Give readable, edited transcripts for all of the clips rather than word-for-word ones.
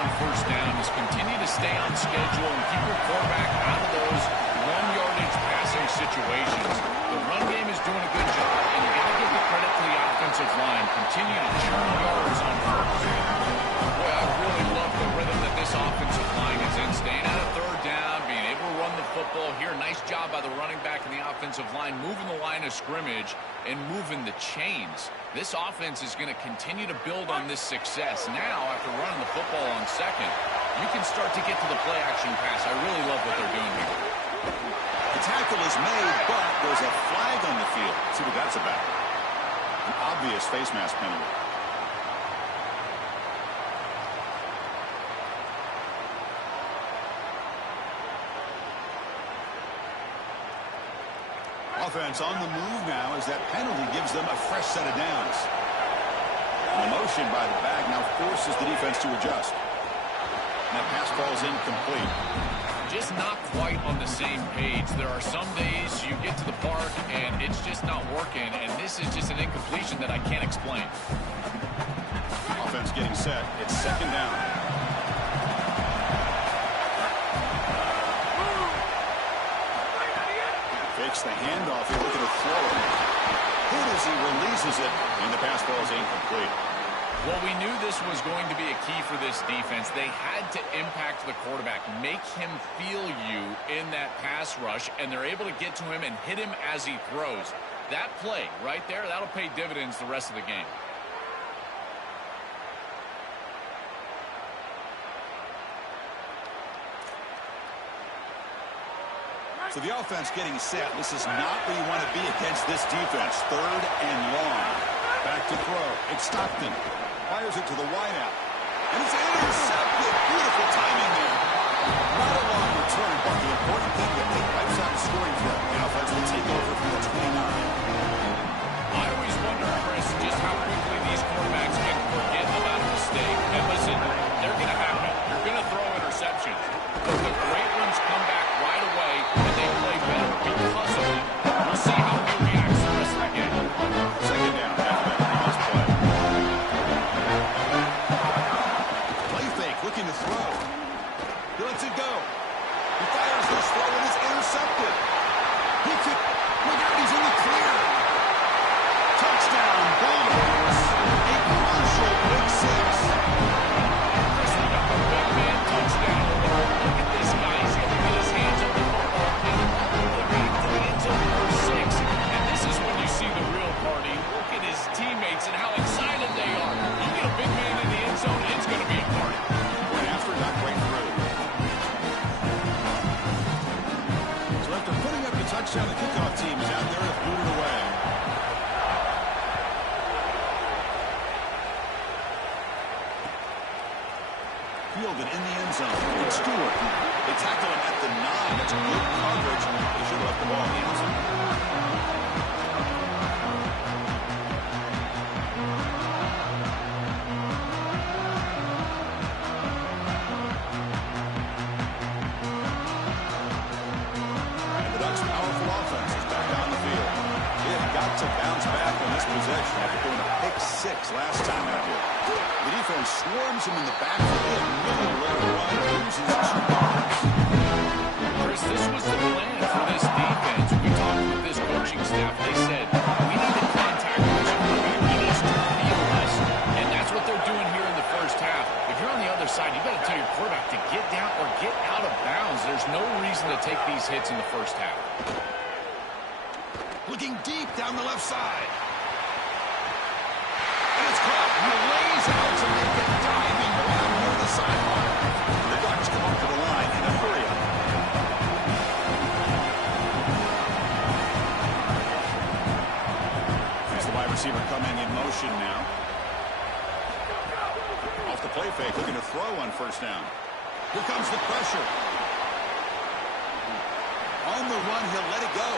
on first down is continue to stay on schedule and keep your quarterback out of those long-yardage passing situations. The run game is doing a good job, and you got to give the credit to the offensive line. Continue to churn yards on first. Boy, I really love the rhythm that this offensive line is in. Staying out of third down, being able to run the football here. Nice job by the running back and the offensive line, moving the line of scrimmage and moving the chains. This offense is going to continue to build on this success. Now, after running the football on second, you can start to get to the play-action pass. I really love what they're doing here. The tackle is made, but there's a flag on the field. Let's see what that's about. An obvious face mask penalty. Offense on the move now as that penalty gives them a fresh set of downs. The motion by the back now forces the defense to adjust. And that pass falls incomplete. Just not quite on the same page. There are some days you get to the park and it's just not working, and this is just an incompletion that I can't explain. Offense getting set. It's second down. Fakes the handoff here, looking to throw it. Hit as he releases it, and the pass falls incomplete. Well, we knew this was going to be a key for this defense. They had to impact the quarterback, make him feel you in that pass rush, and they're able to get to him and hit him as he throws. That play right there, that'll pay dividends the rest of the game. So the offense getting set. This is not where you want to be against this defense. Third and long. Back to throw. It's Stockton. Fires it to the wideout. And it's intercepted. Beautiful timing there. Not a long return, but the important thing that they wipes out the scoring threat. The offense will take over from the 29. I always wonder, Chris, just how quickly these quarterbacks can forget about a mistake. And listen, they're going to happen. You're going to throw interceptions. But the great ones come back right away, and they play better because of it. We'll see how he reacts the rest of the game. Second down after that previous play. Play fake, looking to throw. He lets it go. He fires this throw, and it's intercepted. He could look out, he's in the clear. Touchdown, Bulldogs. A crucial pick six. Chris, we got the big man touchdown. Look at this guy. He's going to get his hands on the football and all the way back to the end zone for 6. And this is when you see the real party. Look at his teammates and how excited they are. You get a big man in the end zone, it's going to be a party. Went after, not right through. So after putting up the touchdown, the kickoff team is out there to boot it away. Fielded in the end zone. It's Stewart. They tackle him at the 9. That's good coverage. They should have left the ball in the end zone. And the Ducks' powerful offense is back on the field. They have got to bounce back on this possession after throwing a pick 6 last time out here. The defense swarms him in the backfield. Really let him run, loses 2 yards. Chris, this was the plan for this defense. We talked with this coaching staff. They said, we need to contact this quarterback. He needs to feel us. And that's what they're doing here in the first half. If you're on the other side, you got to tell your quarterback to get down or get out of bounds. There's no reason to take these hits in the first half. Looking deep down the left side. And it's caught. He lays out to make a diving run near the sideline. The Ducks come up to the line in a hurry up. As the wide receiver coming in motion now. Off the play fake, looking to throw on first down. Here comes the pressure. On the run, he'll let it go.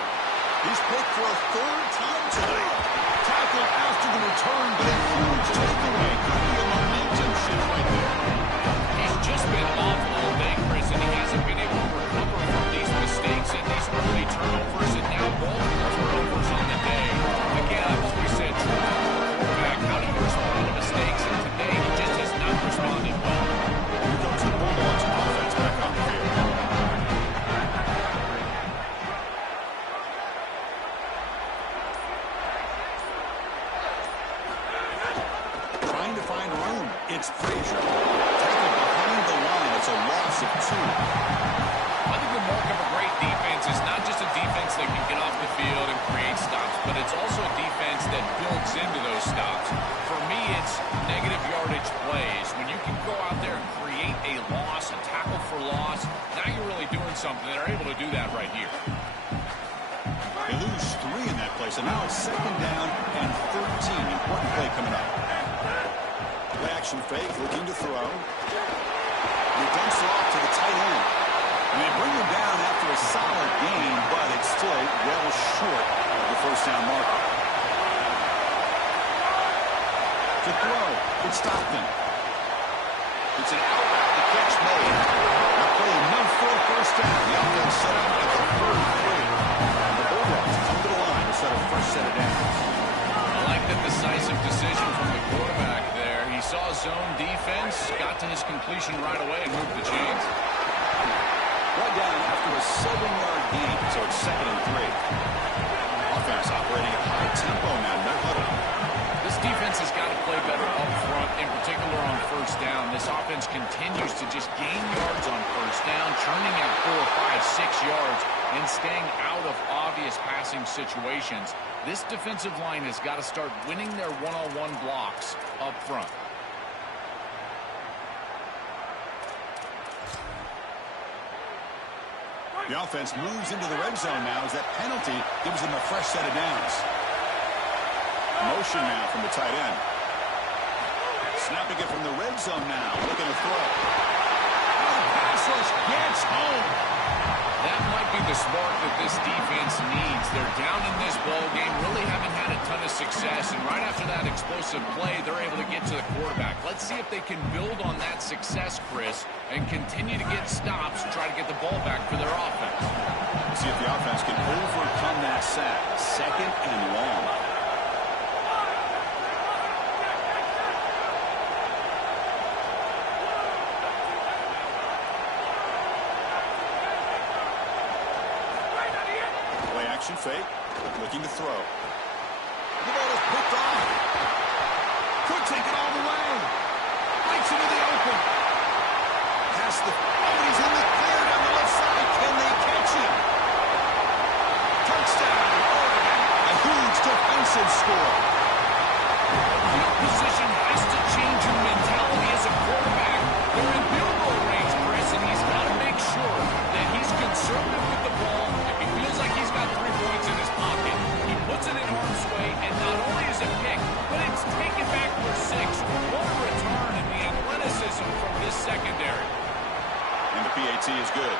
He's picked for a 3rd time tonight. Tackle after the return, but a huge takeaway. Could be a momentum shift right there. He's just been off all day, Chris, and he hasn't been able to recover from these mistakes and these early turnovers, and now multiple turnovers on the day. Again, I've always said, quarterback, how do you respond to mistakes? And today, he just has not responded well. pressure. Taken behind the line. It's a loss of 2. I think the mark of a great defense is not just a defense that can get off the field and create stops, but it's also a defense that builds into those stops. For me, it's negative yardage plays. When you can go out there and create a loss, a tackle for loss, now you're really doing something. They're able to do that right here. They lose 3 in that play, so now it's 2nd down and 13. Important play coming up. Play action fake, looking to throw. He dumps it off to the tight end. And they bring him down after a solid gain, but it's still well short of the first down marker. To throw, it's Stockton. It's an out, the catch made. Now play enough for a first down. The offense set up at the 43. And the Bulldogs come to the line to set a fresh set of downs. I like the decisive decision from the quarterback there. He saw zone defense, got to his completion right away, and moved the chains. Brought down after a 7-yard gain, so it's 2nd and 3. Offense operating at high tempo now, no huddle. This defense has got to play better up front, in particular on first down. This offense continues to just gain yards on first down, churning out 4, 5, 6 yards, and staying out of obvious passing situations. This defensive line has got to start winning their one-on-one blocks up front. The offense moves into the red zone now as that penalty gives them a fresh set of downs. Motion now from the tight end. Snapping it from the red zone now, looking to throw. Oh, pass rush gets home. That might be the spark that this defense needs. They're down in this ball game, really haven't had a ton of success, and right after that explosive play, they're able to get to the quarterback. Let's see if they can build on that success, Chris, and continue to get stops, try to get the ball back for their offense. See if the offense can overcome that sack. 2nd and long. Action fake, looking to throw. The ball is picked off. Could take it all the way. Breaks into the open. Past the... Oh, he's in the clear down the left side. Can they catch him? Touchdown, Oregon. A huge defensive score. Field position has to change your mentality as a quarterback. They're in field goal range, Chris, and he's got to make sure that he's conservative with the ball. If he feels like he's got 3 points in his pocket, he puts it in harm's way, and not only is it picked, but it's taken back for 6. What a return in the athleticism from this secondary. And the PAT is good.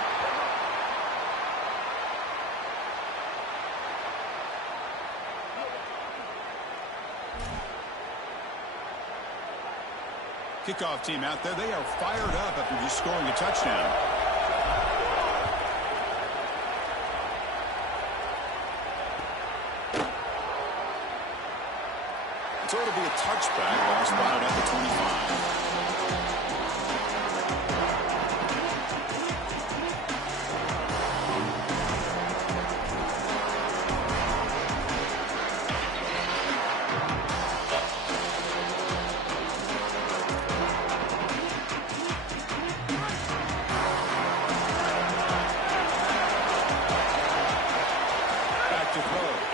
Kickoff team out there, they are fired up after just scoring a touchdown. So it'll be a touchback, ball spotted at the 25.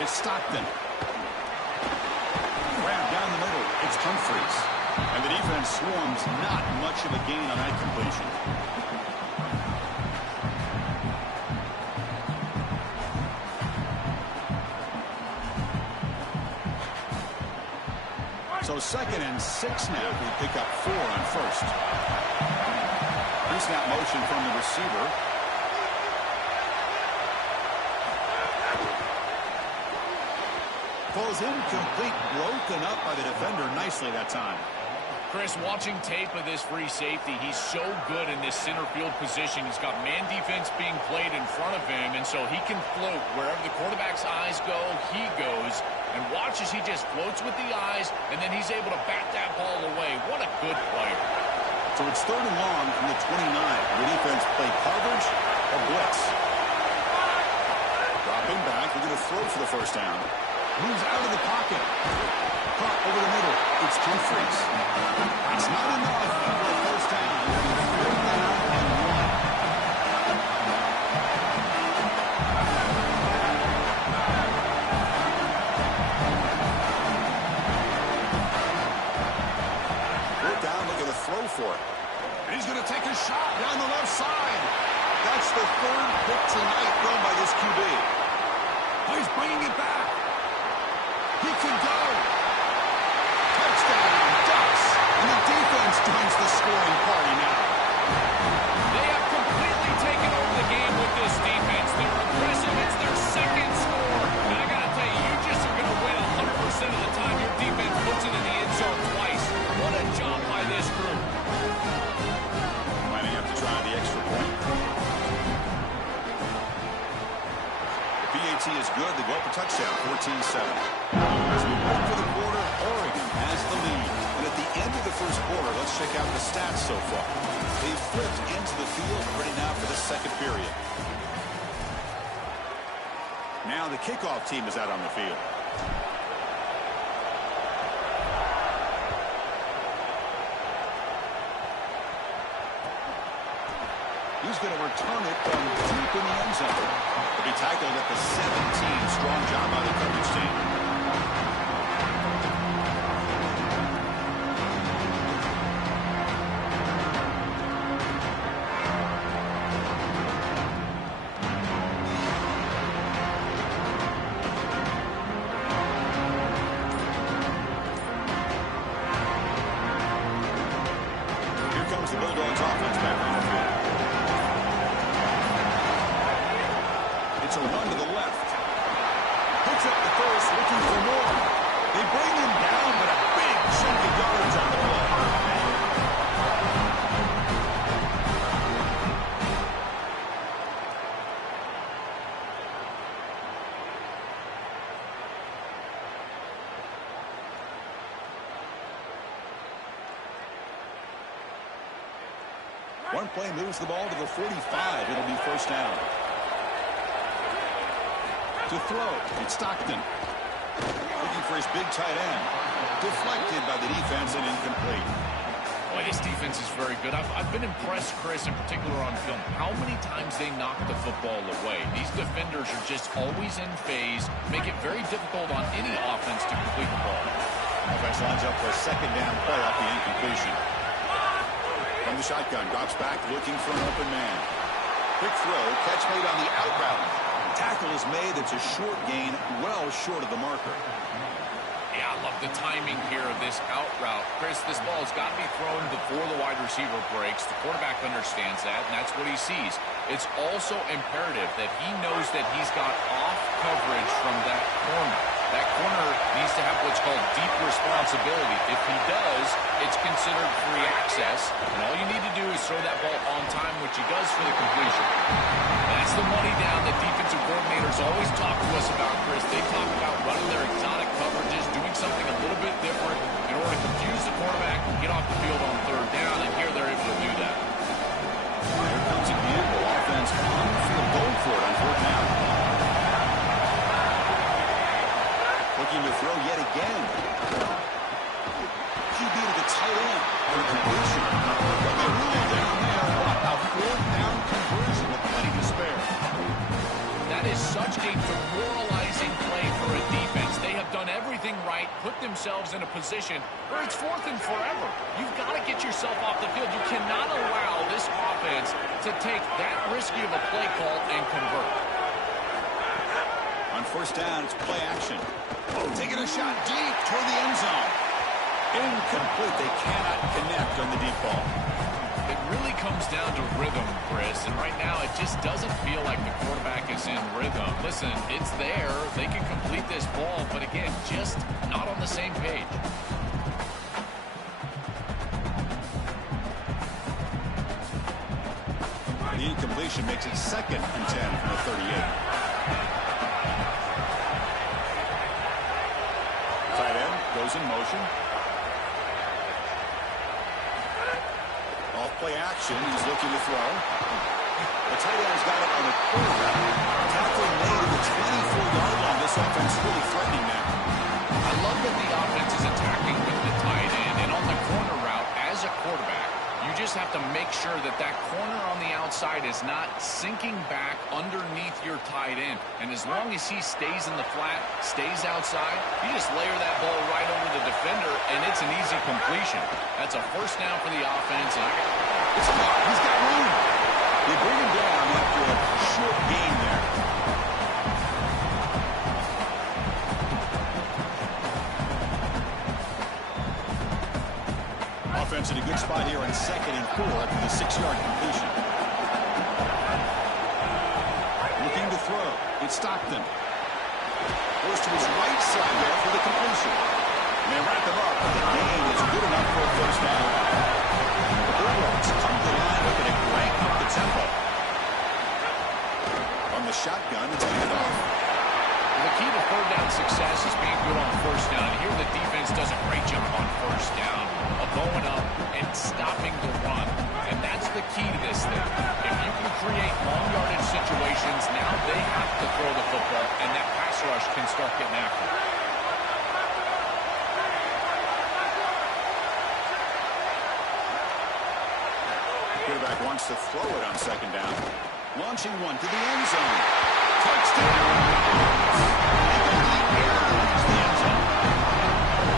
Stockton. Grabbed down the middle. It's Humphreys. And the defense swarms. Not much of a gain on that completion. So 2nd and 6 now. We pick up 4 on first. Pre-snap motion from the receiver. Falls incomplete, broken up by the defender nicely that time. Chris, watching tape of this free safety, he's so good in this center field position. He's got man defense being played in front of him, and so he can float wherever the quarterback's eyes go, he goes. And watch as he just floats with the eyes, and then he's able to bat that ball away. What a good player. So it's 3rd and long from the 29. The defense play coverage or blitz. Dropping back, we're going to throw for the first down. Moves out of the pocket. Caught over the middle. It's Humphries. It's not enough for a first down. Third down and 1. Fourth down, looking to throw for it. And he's going to take a shot down the left side. That's the third pick tonight thrown by this QB. Oh, he's bringing it back. He can go. Touchdown, Ducks. And the defense joins the scoring party now. They have completely taken over the game with this defense. They're aggressive. It's their second score. And I got to tell you, you just are going to win 100% of the time your defense puts it in the end zone twice. What a job by this group. Lining up to try the extra point. PAT is good. They go up a touchdown, 14-7. As we wait for the quarter, Oregon has the lead. And at the end of the first quarter, let's check out the stats so far. They've flipped into the field, ready now for the second period. Now the kickoff team is out on the field. He's going to return it from deep in the end zone. He'll be tackled at the 17. Strong job by the coverage team. Here comes the Bulldogs offense back on the field. It's a run to the left. Picks up the first, looking for more. They bring him down, but a big chunk of yards on the play. One play moves the ball to the 45. It'll be first down. To throw, it's Stockton. Looking for his big tight end. Deflected by the defense and incomplete. Boy, this defense is very good. I've been impressed, Chris, in particular on film, how many times they knock the football away. These defenders are just always in phase, make it very difficult on any offense to complete the ball. Offense lines up for a second down play off the incompletion. From the shotgun, drops back looking for an open man. Quick throw, catch made on the out route. Tackle is made. It's a short gain, well short of the marker. Yeah, I love the timing here of this out route. Chris, this ball has got to be thrown before the wide receiver breaks. The quarterback understands that, and that's what he sees. It's also imperative that he knows that he's got off coverage from that corner. That corner needs to have what's called deep responsibility. If he does, it's considered free access. And all you need to do is throw that ball on time, which he does for the completion. That's the money down that defensive coordinators always talk to us about, Chris. They talk about running their exotic coverages, doing something a little bit different in order to confuse the quarterback and get off the field on third down. And here they're able to do that. Here comes again. The offense on the field going for it on fourth down. Looking to throw yet again. QB to the tight end. For completion. They rule down there. A fourth down conversion with plenty to spare. That is such a demoralizing play for a defense. They have done everything right, put themselves in a position where it's fourth and forever. You've got to get yourself off the field. You cannot allow this offense to take that risky of a play call and convert. On first down, it's play action. Taking a shot deep toward the end zone. Incomplete. They cannot connect on the deep ball. It really comes down to rhythm, Chris, and right now it just doesn't feel like the quarterback is in rhythm. Listen, it's there. They can complete this ball, but again, just not on the same page. The incompletion makes it 2nd and 10 from the 38. Tight end goes in motion. Off play action. He's looking to throw. The tight end's got it on the quarterback. Tackle made at the 24-yard line. This offense really threatening now. I love that the offense is attacking with the tight end, and on the corner route, as a quarterback, you just have to make sure that that corner on the outside is not sinking back underneath your tight end. And as long as he stays in the flat, stays outside, you just layer that ball right over the defender, and it's an easy completion. That's a first down for the offense. And it's caught. He's got room. They bring him down after a short gain there. Offense in a good spot here on 2nd and 4 after the 6-yard completion. Looking to throw. It's Stockton. Goes to his right side there for the completion. And they wrap him up, but the gain is good enough for a first down. The Bulldogs come to the line looking to crank up the tempo. On the shotgun, it's a handoff. The key to third down success is being good on first down. Here the defense does a great job on first down of going up and stopping the run. And that's the key to this thing. If you can create long yardage situations, now they have to throw the football, and that pass rush can start getting after it. Quarterback wants to throw it on 2nd down. Launching one to the end zone. Touchdown.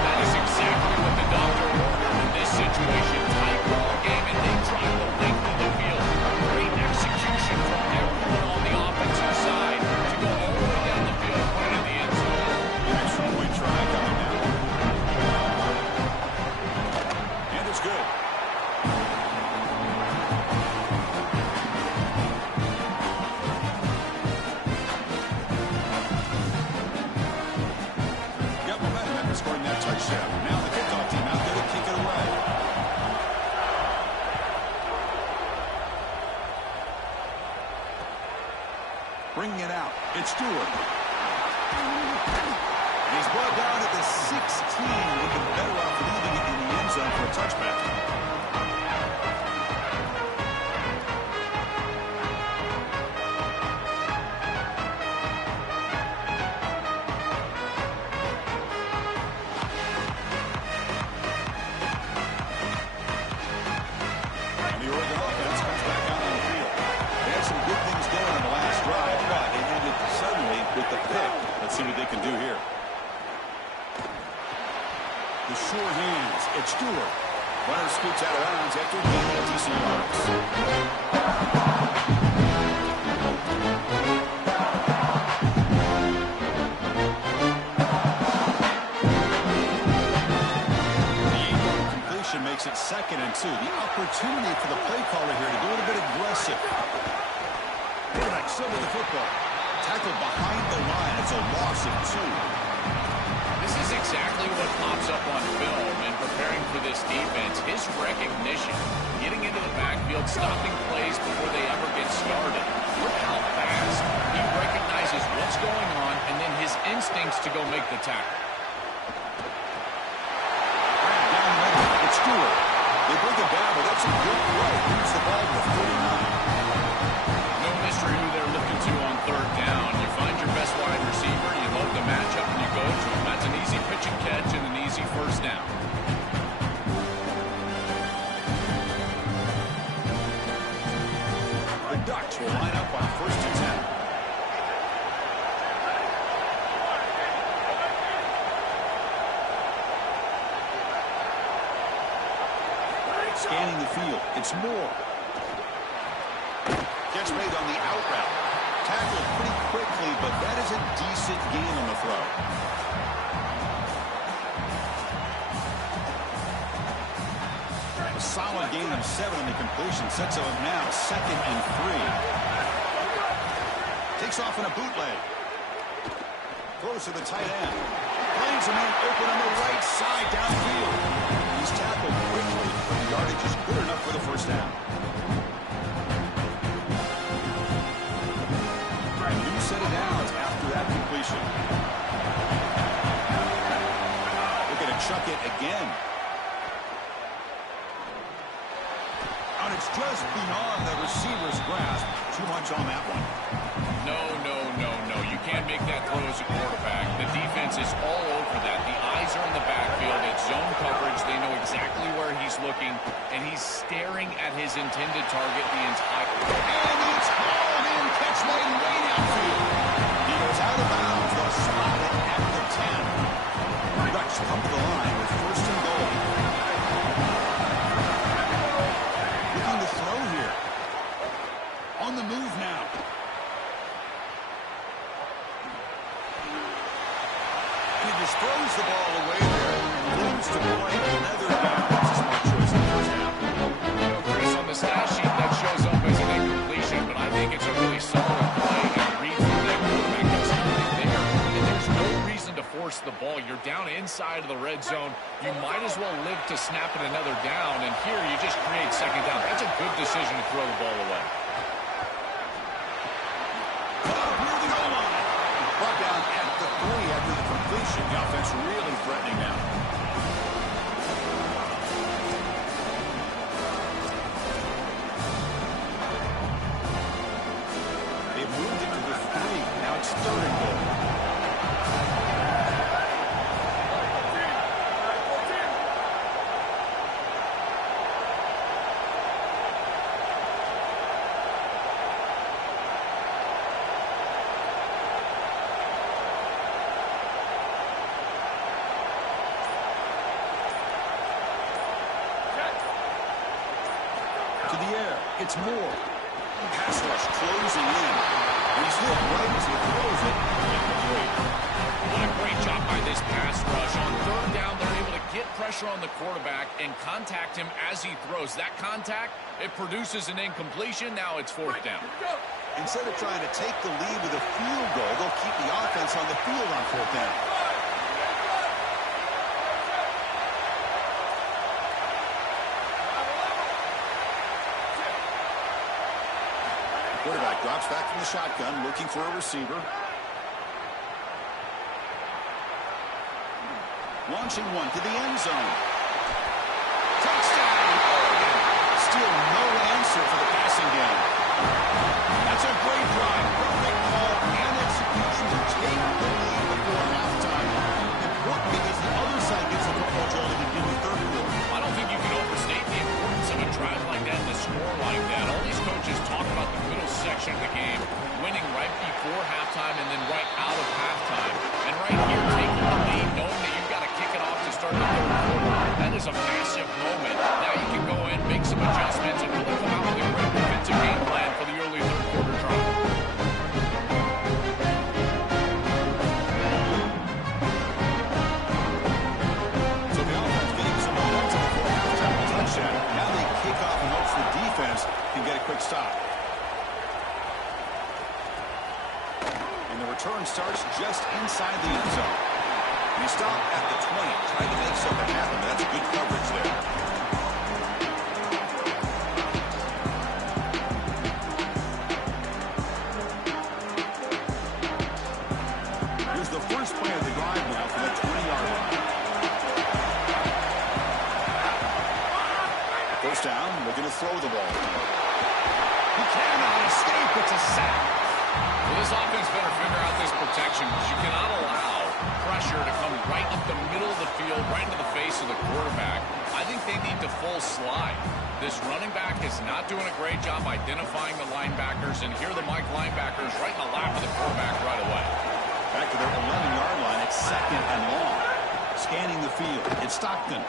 That is exactly what the doctor ordered in this situation. Tight ball game, and they drive the length of the field. Great execution from everyone on the offensive side to go all the way down the field and put it in the end zone. The extra point try coming now. And it's good. Scoring that touchdown. Now the kickoff team out there to kick it away. Bringing it out. It's Stewart. He's brought down at the 16, looking better off leaving it in the end zone for a touchback. See what they can do here. The sure hands. It's Stewart. Runner scoots out of bounds after gaining a decent yards. The 8-yard completion makes it 2nd and 2. The opportunity for the play caller here to go a little bit aggressive. Quarterback still with the football. Tackle behind the line. It's a loss of 2. This is exactly what pops up on film in preparing for this defense. His recognition, getting into the backfield, stopping plays before they ever get started. Look how fast he recognizes what's going on and then his instincts to go make the tackle. Down the middle. It's Stewart. They bring it down, but that's a good play. Moves the ball to the 49. No mystery who they're looking to on third down. You find your best wide receiver, you load the matchup, and you go to him. That's an easy pitch and catch and an easy first down. The Ducks will line up on 1st and 10. Scanning the field. It's Moore. Gets made on the out route. Tackled pretty quickly, but that is a decent gain on the throw. A solid gain of 7 on the completion. Sets him up now 2nd and 3. Takes off in a bootleg. Throws to the tight end. Finds a man open on the right side downfield. He's tackled quickly, but the yardage is good enough for the first down. New set of downs after that completion. Looking to chuck it again. On a It's just beyond the receiver's grasp. Too much on that one. No. You can't make that throw as a quarterback. The defense is all over that. The eyes are in the backfield. It's zone coverage. They know exactly where he's looking, and he's staring at his intended target the entire time. And it's hauled in. Catch made way downfield. He goes out of bounds. They'll spot it at the 10. Ducks come to the line with first and goal. Looking to throw here. On the move now. He just throws the ball away there and moves to play another down. That's a smart choice in the first half. Chris, on the stat sheet, that shows up as an incompletion, but I think it's a really solid play and read from that quarterback. That's nothing there, and there's no reason to force the ball. You're down inside of the red zone. You might as well live to snap it another down, and here you just create second down. That's a good decision to throw the ball away. Brought down at the 3 after the completion. The offense really threatening now. They've moved it to the 3. Now it's third and goal. To the air. It's Moore. Pass rush closing in. And he's hit right as he throws it. What a great job by this pass rush. On third down, they're able to get pressure on the quarterback and contact him as he throws. That contact, it produces an incompletion. Now it's fourth down. Instead of trying to take the lead with a field goal, they'll keep the offense on the field on fourth down. Quarterback drops back from the shotgun, looking for a receiver. Launching one to the end zone. Touchdown, Oregon. Still no answer for the passing game. That's a great drive. Perfect call and execution to take the lead before halftime. Important because the other side gets a football drive to begin the third quarter. I don't think you can overstate the importance of a drive like that and a score like that. All these coaches talk about the middle section of the game, winning right before halftime and then right out of halftime. And right here, taking the lead, knowing that you've got to kick it off to start the third quarter, that is a massive moment. Now you can go in, make some adjustments, and really come out with a great defensive game plan for the early third quarter drive. So the offense getting some momentum before halftime touchdown. Now they kick off and hopes the defense can get a quick stop. And the return starts just inside the end zone. And he stopped at the 20, trying to make something happen. That's good coverage there. Here's the first play of the drive now from the 20-yard line. First down, looking to throw the ball. He cannot escape. It's a sack. Well, this offense better figure out this protection because you cannot allow pressure to come right up the middle of the field, right into the face of the quarterback. I think they need to full slide. This running back is not doing a great job identifying the linebackers, and here are the Mike linebackers right in the lap of the quarterback right away. Back to their 11-yard line. It's second and long. Scanning the field. It's Stockton.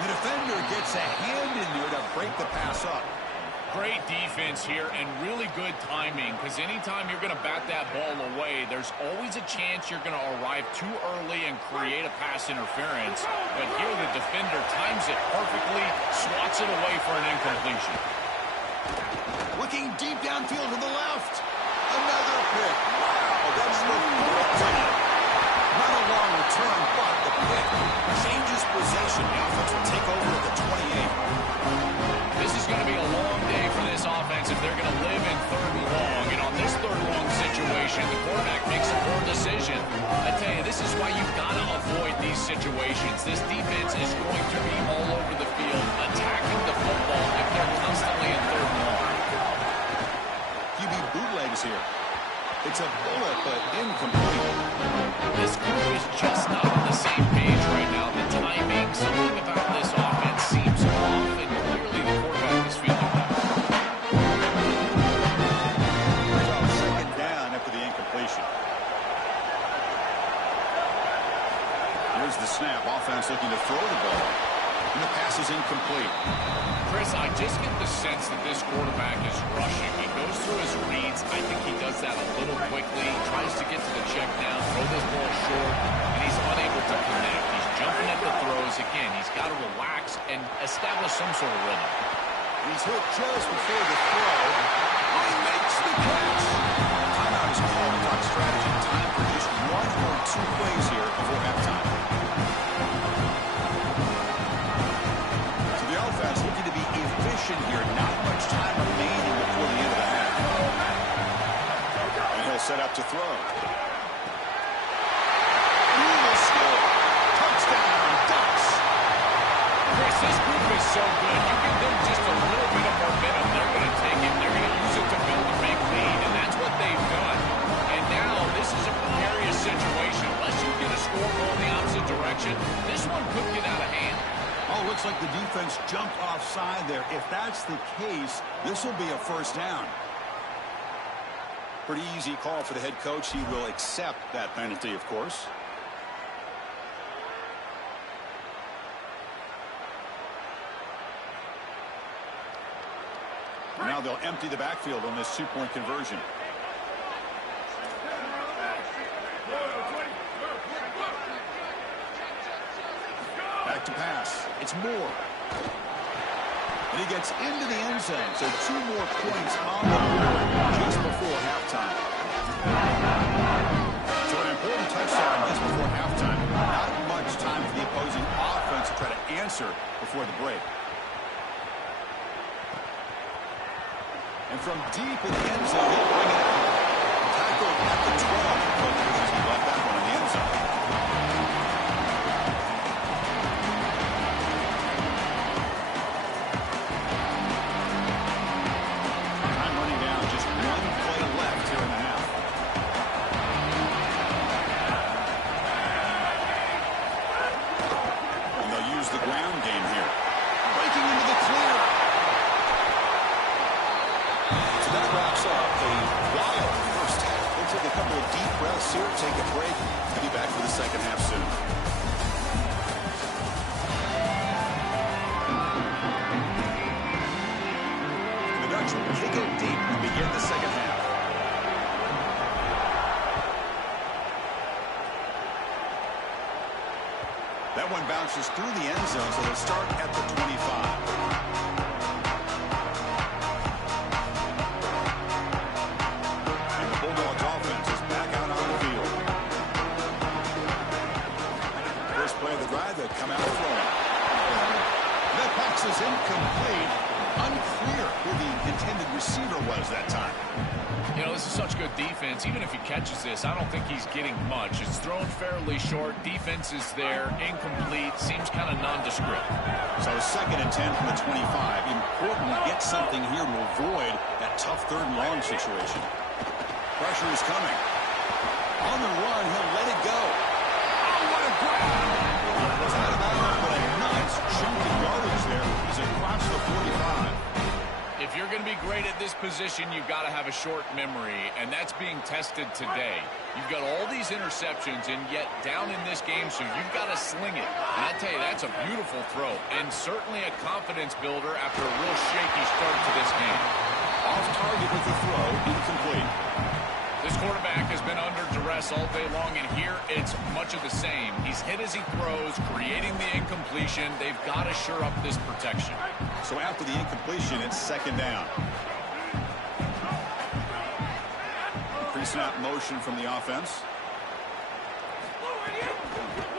The defender gets a hand in there to break the pass up. Great defense here and really good timing because anytime you're going to bat that ball away, there's always a chance you're going to arrive too early and create a pass interference. But here the defender times it perfectly, swats it away for an incompletion. Looking deep downfield to the left. Another pick. Wow, that's the fourth tonight. Not a long return, but the pick changes possession. The offense will take over at the 28. This is going to be a long day for this offense if they're going to live in third and long. And on this third and long situation, the quarterback makes a poor decision. I tell you, this is why you've got to avoid these situations. This defense is going to be all over the field, attacking the Chris, I just get the sense that this quarterback is rushing. He goes through his reads. I think he does that a little quickly. Tries to get to the check down, throw this ball short, and he's unable to connect. He's jumping at the throws. Again, he's got to relax and establish some sort of rhythm. He's hit just before the throw. He makes the catch. Timeout is called to talk strategy. Time for just one or two plays here before halftime. So the offense looking to be efficient here. Not much time remaining before the end of the half. And he'll set up to throw. He will score. Touchdown, Ducks. Chris, this group is so good. You give them just a little bit of momentum, they're going to take it. They're going to use it to build a big lead, and that's what they've done. And now this is a precarious situation. Unless you get a score goal in the opposite direction, this one could get out of hand. Oh, looks like the defense jumped offside there. If that's the case, this will be a first down. Pretty easy call for the head coach. He will accept that penalty, of course. Now they'll empty the backfield on this two-point conversion. Back to pass. It's Moore. And he gets into the end zone. So 2 more points on the board just before halftime. So an important touchdown just before halftime. Not much time for the opposing offense to try to answer before the break. And from deep in the end zone, he'll bring it out. Tackled at the 12. Coaches he left that one in the end zone. Time running down. Just one play left here in the half. And they'll use the ground game here. Breaking into the clear. That wraps up a wild first half. We'll take a couple of deep breaths here, take a break, and be back for the second half soon. The Ducks will kick it deep and begin the second half. That one bounces through the end zone, so they'll start at the 25. That come out throwing. That pass is incomplete. Unclear who the intended receiver was that time. You know, this is such good defense. Even if he catches this, I don't think he's getting much. It's thrown fairly short. Defense is there. Incomplete. Seems kind of nondescript. So 2nd and 10 from the 25. Important to get something here to avoid that tough 3rd and long situation. Pressure is coming. On the run, he'll let it go. Oh, what a grab! Was out of bounds, but a nice chunk of yardage there. He's across the 45. If you're going to be great at this position, you've got to have a short memory, and that's being tested today. You've got all these interceptions, and yet down in this game, so you've got to sling it. And I tell you, that's a beautiful throw, and certainly a confidence builder after a real shaky start to this game. Off target with the throw, incomplete. This quarterback has been under duress all day long, and here it's much of the same. He's hit as he throws, creating the incompletion. They've got to shore up this protection. So after the incompletion, it's 2nd down. Pre-snap motion from the offense.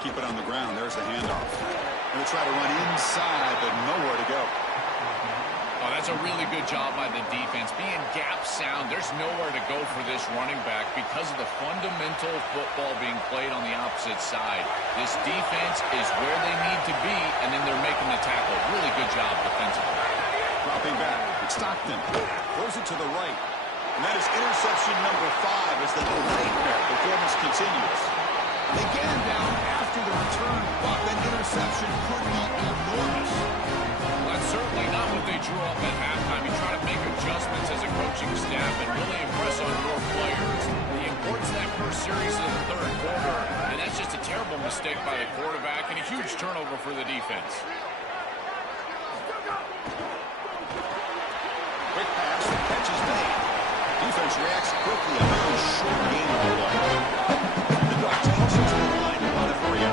Keep it on the ground. There's the handoff. Going to try to run inside, but nowhere to go. Oh, that's a really good job by the defense. Being gap sound, there's nowhere to go for this running back because of the fundamental football being played on the opposite side. This defense is where they need to be, and then they're making the tackle. Really good job defensively. Dropping back. It's Stockton. Throws it to the right. And that is interception number 5 as the nightmare performance continues. They get him down after the return, but that interception could be enormous. That's certainly not what they drew up at halftime. You try to make adjustments as a coaching staff and really impress on your players. The importance of that first series of the 3rd quarter, and that's just a terrible mistake by the quarterback and a huge turnover for the defense. defense reacts quickly. A very short game of the play. The Duck takes it to the line to run it for you.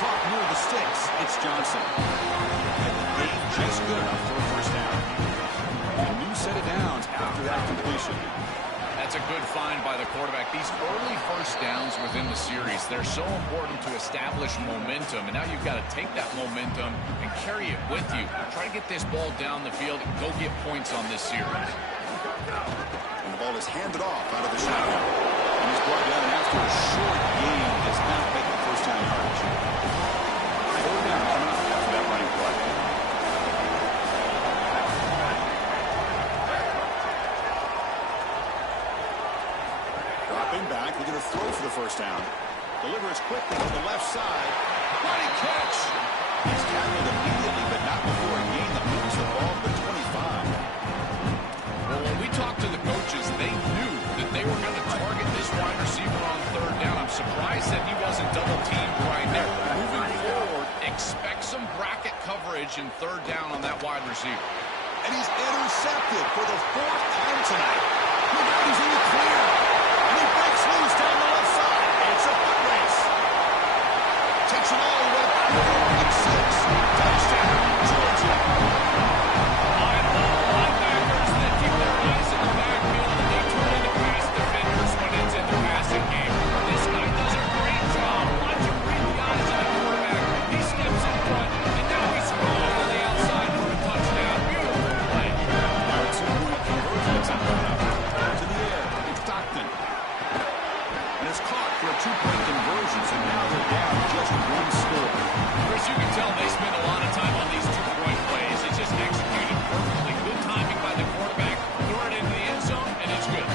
Caught near the sticks. It's Johnson. And the game just good enough for a first down. A new set of downs after that completion. That's a good find by the quarterback. These early first downs within the series, they're so important to establish momentum. And now you've got to take that momentum and carry it with you. Try to get this ball down the field and go get points on this series. And the ball is handed off out of the shotgun. And he's brought down after a short gain. Does not make the first down yardage. Third down coming up after that running play. Back, looking to throw for the first down. Delivers quickly to the left side. Running catch. He's tackled immediately, but not before a gain that moves the ball to the 25. Well, when we talked to the coaches, they knew that they were going to target this wide receiver on third down. I'm surprised that he wasn't double-teamed right there. Moving forward, expect some bracket coverage in third down on that wide receiver. And he's intercepted for the fourth time tonight. Look out, he's in the clear. And he breaks loose down the left side. It's a foot race. Takes it all the way back to 6. Touchdown, Georgia. I love linebackers that keep their eyes in the backfield and they turn into pass defenders when it's in the passing game. This guy does a great job. Watch him read the eyes of the quarterback. He steps in front, and now he's rolling on the outside for a touchdown. Beautiful play. Now a two-point conversion coming up. To the air, it's Stockton. And it's caught for a two-point conversion, so now they're down just one score. Chris, you can tell they spend a lot of time on these two-point plays. It's just executed perfectly. Good timing by the quarterback. Throw it into the end zone, and it's good.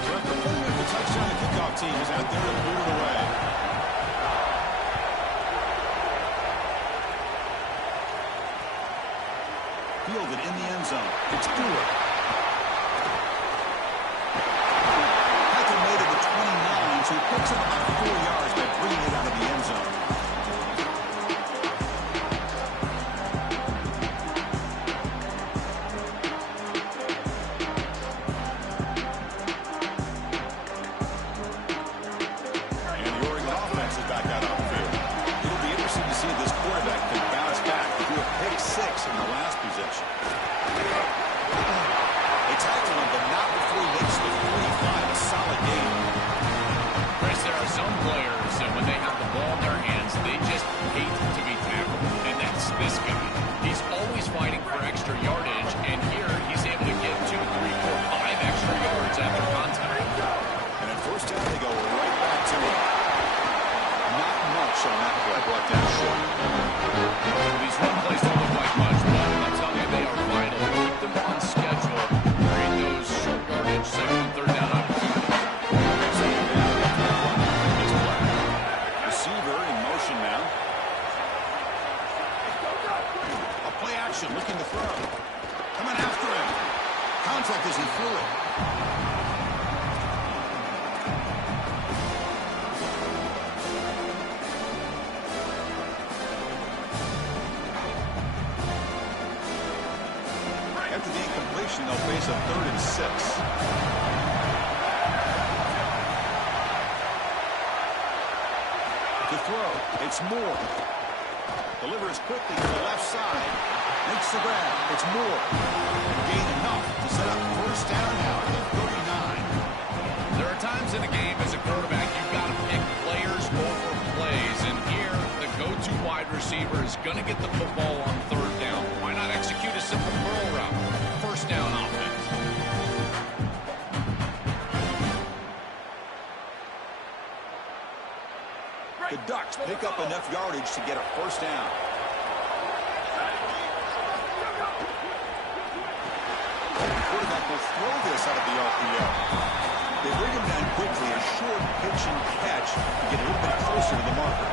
So after putting up the touchdown, the kickoff team is out there to boot it away. Fielded in the end zone. It's Stewart. Michael made it to 29, so he picks up about 4 yards by bringing it out of the end zone. And the Oregon offense is back out on the field. It'll be interesting to see if this quarterback can bounce back. He threw a pick 6 in the last possession. They tackle him, but not before he makes the 45. A solid game. Chris, there are some players that when they have the ball in their hands, they just hate to be tackled. And that's this guy. He's always fighting for extra yardage, and here he's able to get 2, 3, 4, 5 extra yards after contact. And at first down, they go right back to it. Not much on that play. Brought down short. These run plays don't look like much, but I'm telling you, they are vital. Keep them on schedule. Create those short yardage, second and third down opportunities. Receiver in motion now. A play action, looking to throw. Coming after him. Contact as he threw it. After the incompletion, they'll face a 3rd and 6. To throw, it's Moore. Delivers quickly to the left side. Makes the grab. It's Moore. Gain enough to set up first down now at the 39. There are times in a game as a quarterback you've got to pick players over plays, and here the go-to wide receiver is going to get the football on third down. Why not execute a simple curl route? First down offense. The Ducks pick up enough yardage to get a first down. The quarterback will throw this out of the RPO. They bring him down quickly, a short pitch and catch to get a little bit closer to the marker.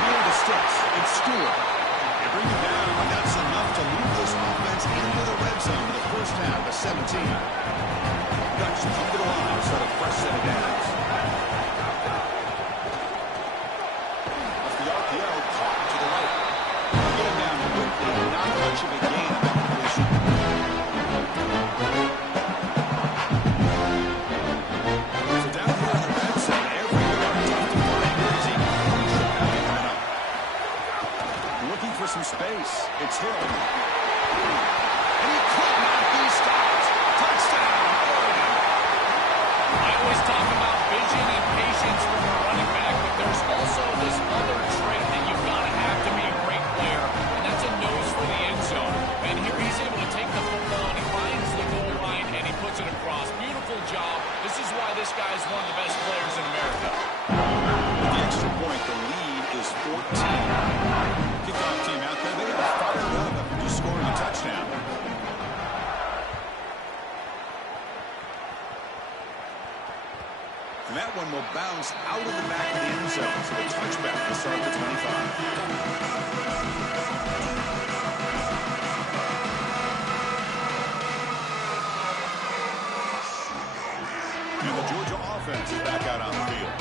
Near the sticks, it's Stewart. They bring him down, but that's enough to move this offense into the red zone for the first half of 17. Ducks come to the line, so fresh set of downs. Off the RPO, caught to the right. Get him down quickly, not much of a gain on that completion. So down here in the red zone, every yard tough to find. Here's Eagle. Coming up. Looking for some space. It's Hill. And he could not be stopped. Touchdown, Oregon. I always talk about vision and patience from a running back, but there's also this other trait that you've got to have to be a great player, and that's a nose for the end zone. And here he's able to take the football, and he finds the goal line, and he puts it across. Beautiful job. This is why this guy is one of the best players in America. With the extra point, the lead is 14. Kickoff team out there. They are fired up after just scoring a touchdown. And that one will bounce out of the back of the end zone. So the touchback will start at the 25. And the Georgia offense is back out on the field.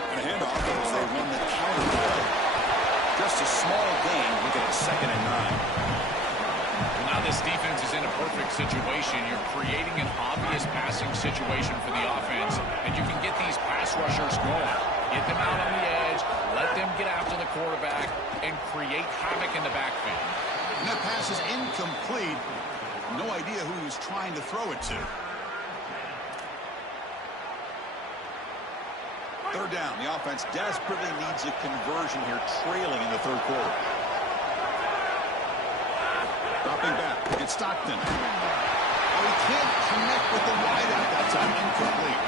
And a handoff as they run the counter play. Just a small gain. Looking at 2nd and 9. Now this defense is in a perfect situation. You're creating an obvious passing situation for the offense, and you can get these pass rushers going. Get them out on the edge, let them get after the quarterback, and create havoc in the backfield. And that pass is incomplete. No idea who he was trying to throw it to. Third down. The offense desperately needs a conversion here, trailing in the third quarter. Dropping back. It's Stockton. Oh, he can't connect with the wideout that time. Incomplete.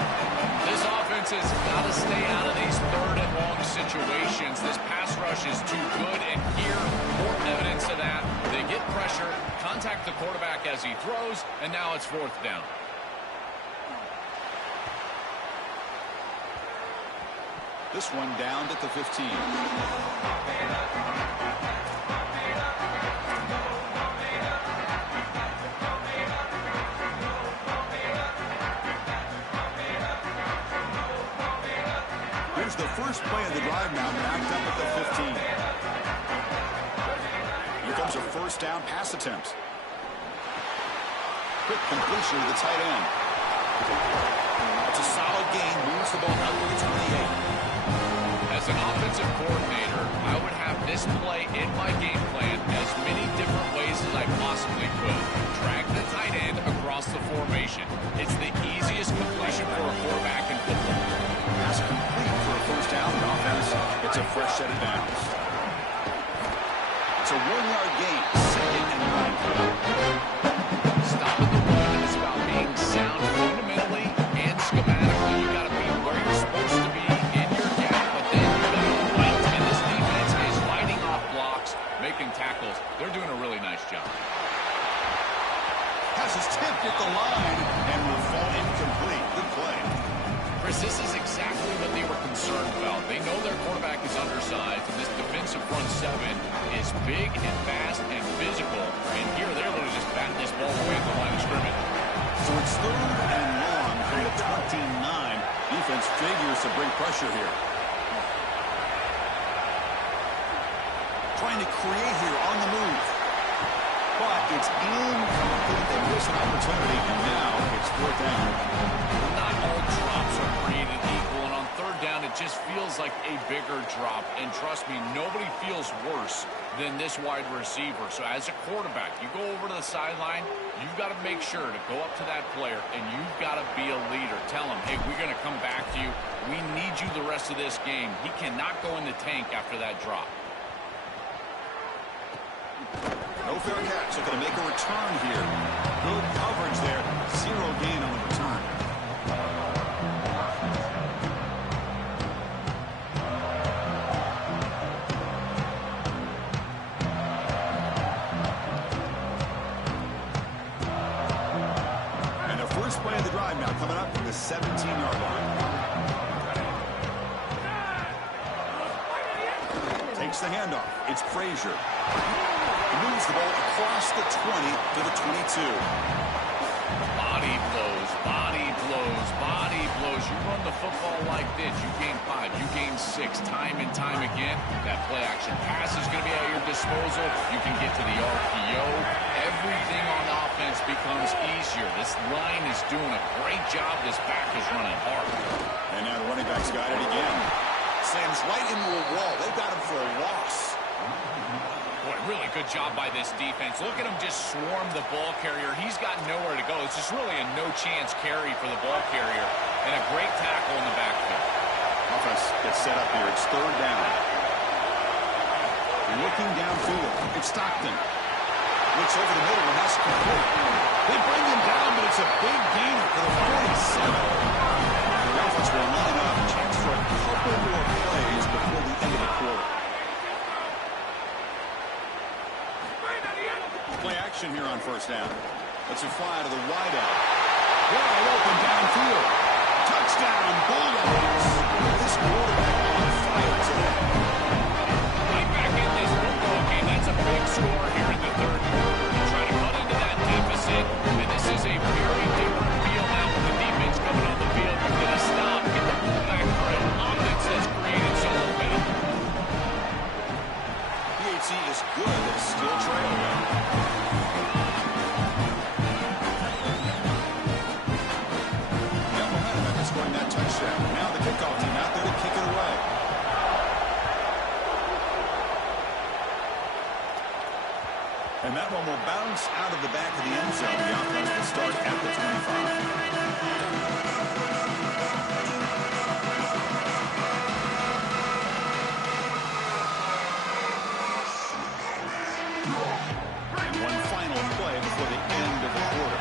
This offense has got to stay out of these third and long situations. This pass rush is too good, and here, more evidence of that. They get pressure, contact the quarterback as he throws, and now it's 4th down. This one down at the 15. Here's the first play of the drive now, backed up at the 15. Here comes a first down pass attempt. Quick completion to the tight end. It's a solid gain, moves the ball out to the 28. As an offensive coordinator, I would have this play in my game plan as many different ways as I possibly could. Drag the tight end across the formation. It's the easiest completion for a quarterback in football. Pass complete for a first down in offense. It's a fresh set of downs. It's a 1-yard gain, 2nd and 9. Stopping the run is about being sound fundamentally and schematically. You got to be where you're supposed to be in your gap, but then you got to fight. And this defense is fighting off blocks, making tackles. They're doing a really nice job. Pass is tipped at the line and will fall incomplete. Good play. Chris, this is exactly what they were concerned about. They know their quarterback is undersized, and this defensive front seven is big and fast and physical. And here they're able to just bat this ball away at the line of scrimmage. So it's 3rd and long from the 29. Defense figures to bring pressure here. Trying to create here on the move. But it's incomplete. They miss an opportunity, and now it's 4th down. Not all drops are created equal, and on 3rd down, it just feels like a bigger drop. And trust me, nobody feels worse than this wide receiver. So as a quarterback, you go over to the sideline, you've got to make sure to go up to that player, and you've got to be a leader. Tell him, hey, we're going to come back to you. We need you the rest of this game. He cannot go in the tank after that drop. No fair catch. They're going to make a return here. Good coverage there. 0 gain on the return. And the first play of the drive now coming up from the 17-yard line. Takes the handoff. It's Frazier. He moves the ball across the 20 to the 22. Body blows, body blows, body blows. You run the football like this, you gain 5, you gain 6, time and time again. That play action pass is going to be at your disposal. You can get to the RPO. Everything on offense becomes easier. This line is doing a great job. This back is running hard. And now the running back's got it again. Slams right into a wall. They've got him for a loss. Boy, really good job by this defense. Look at him just swarm the ball carrier. He's got nowhere to go. It's just really a no-chance carry for the ball carrier. And a great tackle in the backfield. Offense gets set up here. It's third down. Looking downfield. It's Stockton. Looks over the middle and that's complete. They bring him down, but it's a big gainer for the 47. The offense will line up. Chance for a couple more plays before the end of the quarter. Play action here on first down. Let's it fly to the wideout. Wide open downfield. Touchdown, Bulldogs. This quarterback on fire today. Right back in this football game. That's a big score here in the third quarter. To try to cut into that deficit. And this is a very different feel now with the defense coming on the field. You get a stop, get the ball back for an offense that's created some momentum. PAT is good. It's still trailing. Scoring that touchdown. Now the kickoff team out there to kick it away. And that one will bounce out of the back of the end zone. The offense will start at the 25. And one final play before the end of the quarter.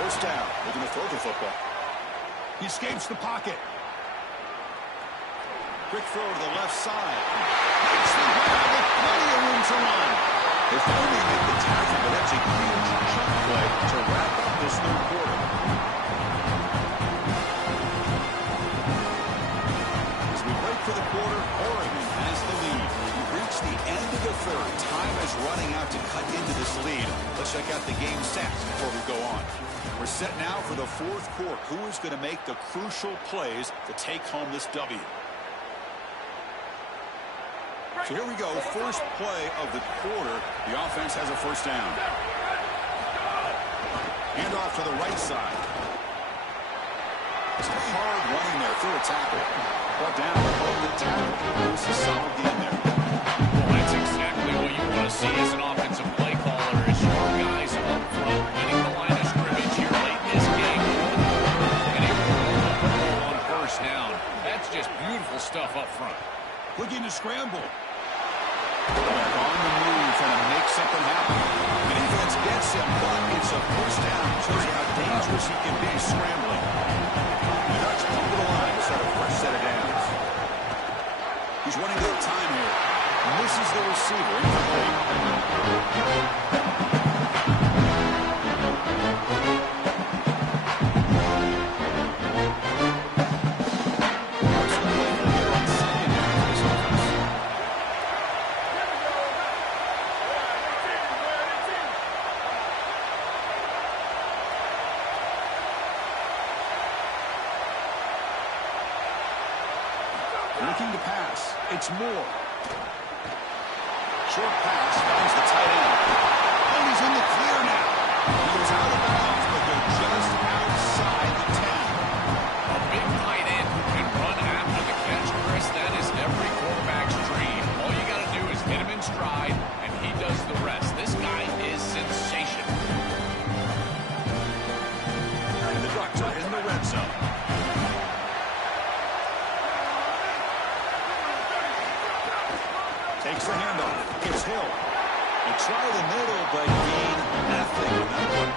First down. Looking to throw the football. He escapes the pocket. Quick throw to the left side. Makes the grab with plenty of room to run. They finally make the tackle, but that's a huge chunk play to wrap up this third quarter. As we break for the quarter, Oregon has the lead. We've reached the end of the third. Time is running out to cut into this lead. Let's check out the game stats before we go on. We're set now for the fourth quarter. Who is going to make the crucial plays to take home this W? So here we go. First play of the quarter. The offense has a first down. Hand off to the right side. It's hard running there through a tackle. Brought down above the tackle. It was a solid game there. Well, that's exactly what you want to see as an offensive play caller. Is your guys up front winning the line of scrimmage here late in this game. And able to roll the football on first down. That's just beautiful stuff up front. Looking to scramble. On the move, trying to make something happen. The defense gets him, but it's a first down. Shows you how dangerous he can be scrambling. The Ducks come to the line to start a fresh set of downs. He's running out of time here. Misses the receiver. Incomplete. Looking to pass. It's Moore. Short pass finds the tight end. And he's in the clear now. He goes out of bounds, but they're just outside the 10. A big tight end who can run after the catch, Chris. That is every quarterback's dream. All you got to do is hit him in stride, and he does the rest. This guy is sensational. And the Ducks are in the red zone. Takes the handoff. It's Hill. They try the middle, but gain nothing on that one.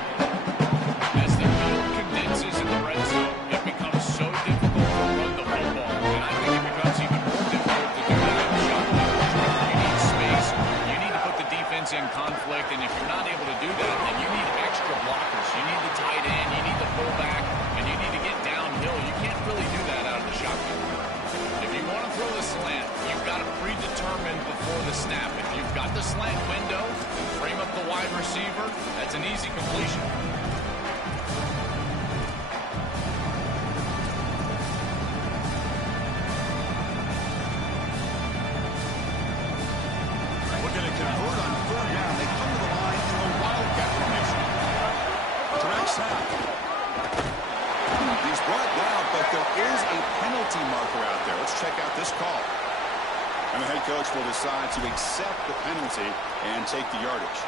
As the field condenses in the red zone, it becomes so difficult to run the football. And I think it becomes even more difficult to do that in the shotgun. You need space. You need to put the defense in conflict. And if you're not able to do that, then you need extra blockers. You need the tight end. You need the fullback. And you need to get downhill. You can't really do that out of the shotgun. If you want to throw the slant, you've got to predetermine before the snap. If got the slant window, frame up the wide receiver. That's an easy completion. Looking to convert on third down. They come to the line in the wildcat formation. Direct snap. He's brought down, but there is a penalty marker out there. Let's check out this call. And the head coach will decide to accept the penalty and take the yardage.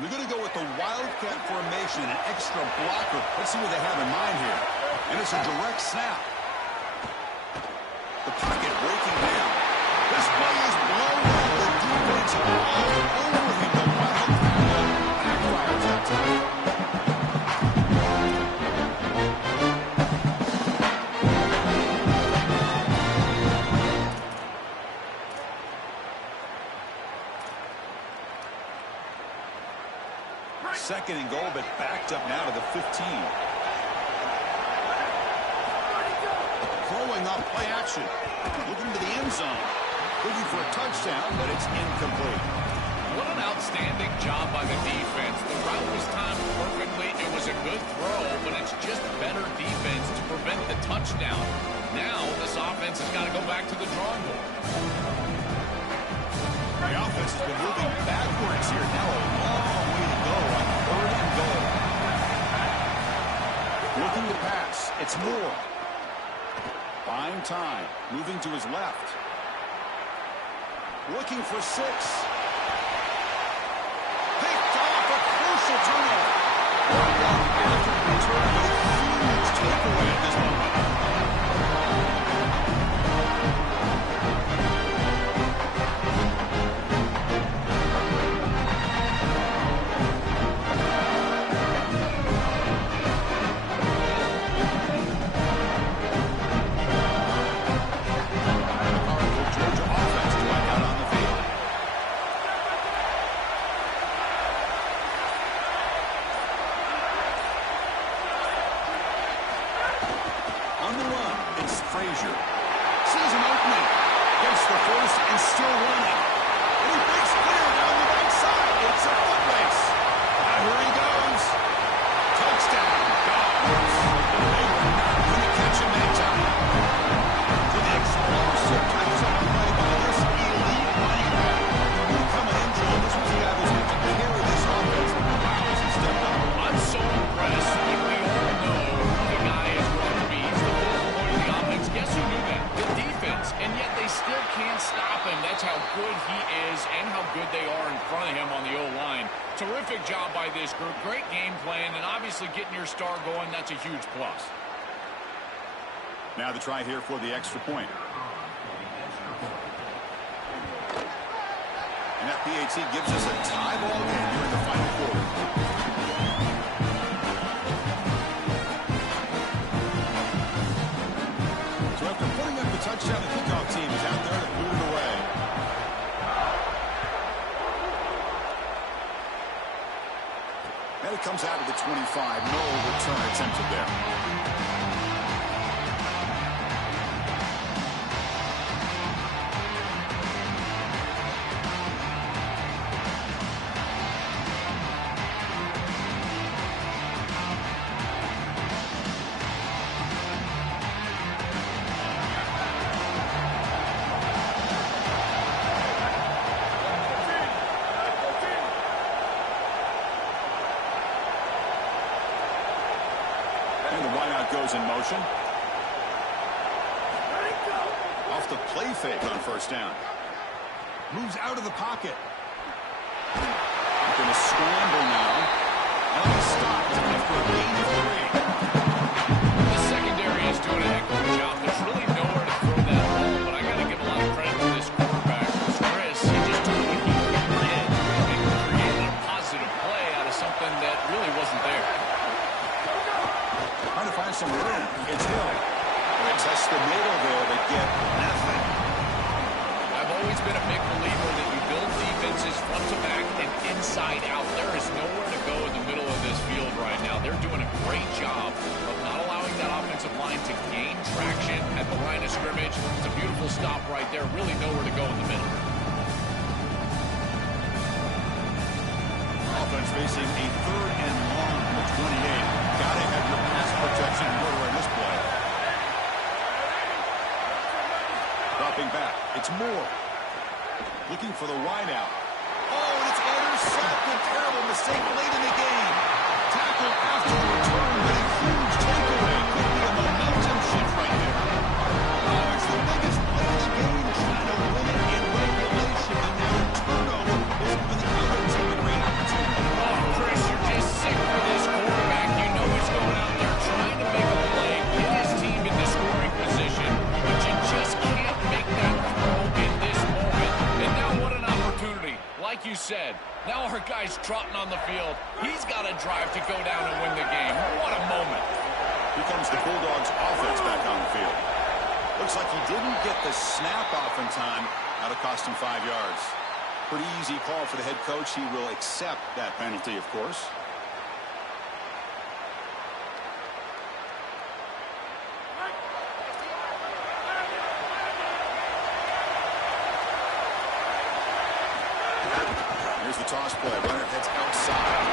They're going to go with the wildcat formation, an extra blocker. Let's see what they have in mind here. And it's a direct snap. The pocket breaking down. This play is blown out. The defense all over him. The wildcat backfires that time. Second and goal, but backed up now to the 15. Throwing up play action. Looking to the end zone. Looking for a touchdown, but it's incomplete. What an outstanding job by the defense. The route was timed perfectly. It was a good throw, but it's just better defense to prevent the touchdown. Now this offense has got to go back to the drawing board. The offense has been moving backwards here. Now a long way to go on third and goal. Looking to pass. It's Moore. Buying time. Moving to his left. Looking for 6. Picked off a crucial turnover. After the return, a huge takeaway at this moment. Terrific job by this group. Great game plan, and obviously getting your star going, that's a huge plus. Now the try here for the extra point. And that PAT gives us a tie ball game here in the final quarter. So after putting up the touchdown, the kickoff team is out there to boot it away. And it comes out of the 25. No return attempted there. Goes in motion. Off the play fake on first down. Moves out of the pocket. Going to scramble now. And he's stopped after a gain of 3. The secondary is doing a heck of a job. There's really nowhere to throw that ball, but I got to give a lot of credit to this quarterback. Chris, he just took what he did and created a positive play out of something that really wasn't there. Trying to find some room. It's Hill. They test the middle there to get nothing. I've always been a big believer that you build defenses front to back and inside out. There is nowhere to go in the middle of this field right now. They're doing a great job of not allowing that offensive offensive line to gain traction at the line of scrimmage. It's a beautiful stop right there. Really nowhere to go in the middle. Offense facing a 3rd and long from the 28. Got to have your pass protection in order in this play. Dropping back. It's Moore. Looking for the wide out. Oh, and it's intercepted. Terrible mistake late in the game. Tackle after the return, but a huge takeaway. Could be a momentum shift right there. Oh, it's the biggest play of the game, trying to win it in regulation, and now a turnover is giving the other team a great opportunity. Oh, Chris, you're just sick for this quarterback. You know he's going out there trying to make a play, get his team into scoring position, but you just can't make that throw in this moment. And now what an opportunity. Like you said, now our guy's trotting on the field. He's got a drive to go down and win the game. What a moment. Here comes the Bulldogs offense back on the field. Looks like he didn't get the snap off in time. That'll cost him 5 yards. Pretty easy call for the head coach. He will accept that penalty, of course. Here's the toss play. Runner heads outside.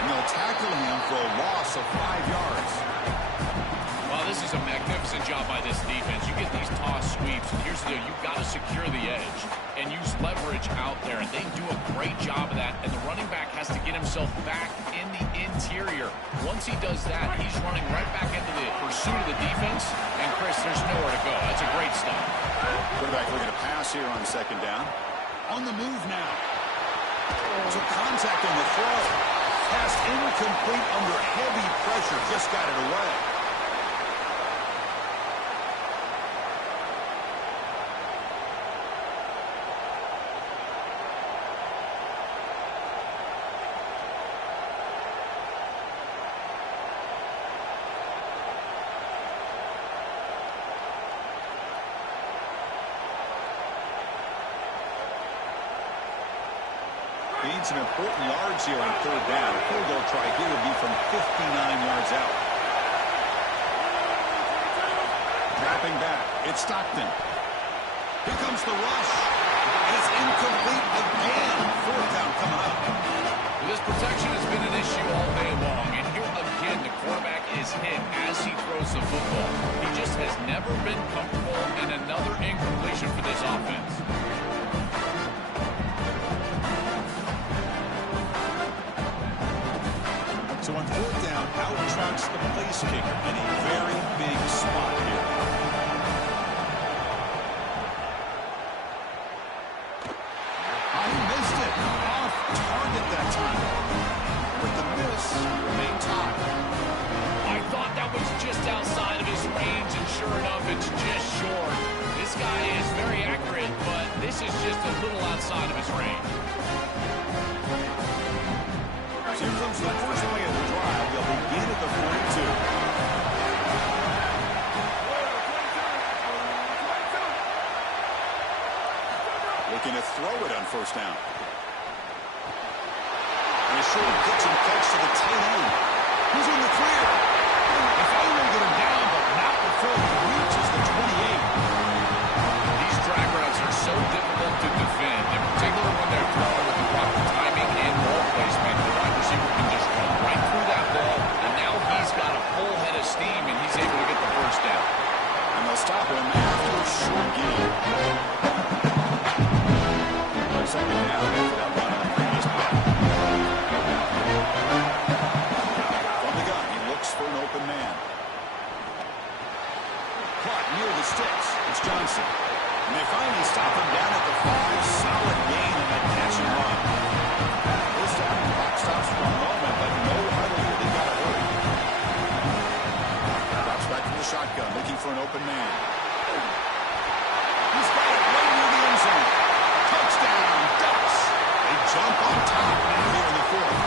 And they'll tackle him for a loss of 5 yards. Well, this is a magnificent job by this defense. You get these toss sweeps, and here's the deal. You've got to secure the edge and use leverage out there, and they do a great job of that, and the running back has to get himself back in the interior. Once he does that, he's running right back into the pursuit of the defense, and, Chris, there's nowhere to go. That's a great stop. Quarterback looking to pass here on 2nd down. On the move now. Took contact on the throw. Pass incomplete under heavy pressure. Just got it away. Need some important yards here on 3rd down. A field goal try here would be from 59 yards out. Dropping back. It's Stockton. Here comes the rush. And it's incomplete again. 4th down coming up. This protection has been an issue all day long. And here again, the quarterback is hit as he throws the football. He just has never been comfortable, and another incompletion for this offense. So on 4th down, out trucks the place kicker in a very big spot here. Oh, he missed it. Off target that time. With the miss, remain tied. I thought that was just outside of his range, and sure enough, it's just short. This guy is very accurate, but this is just a little outside of his range. Here comes the first play of the drive. They'll begin at the 42. Looking to throw it on 1st down. And a short pitch and catch to the tight end. He's in the clear. They finally get him down, but not before he reaches the 28. These drag routes are so difficult to defend, in particular when they're thrown with the proper timing and ball placement. The wide receiver can just run right through that ball, and now he's got a full head of steam, and he's able to get the 1st down. And they'll stop him after a short gain. 2nd down after that run on the previous play. From the gun, he looks for an open man. Caught near the sticks. It's Johnson. And they finally stop him down at the 5. Solid gain on that catch and run. First down, the clock stops for a moment, but no hurry. They got to hurry. Drops back to the shotgun, looking for an open man. He's got it right near the end zone. Touchdown, Ducks. They jump on top now here in the 4th.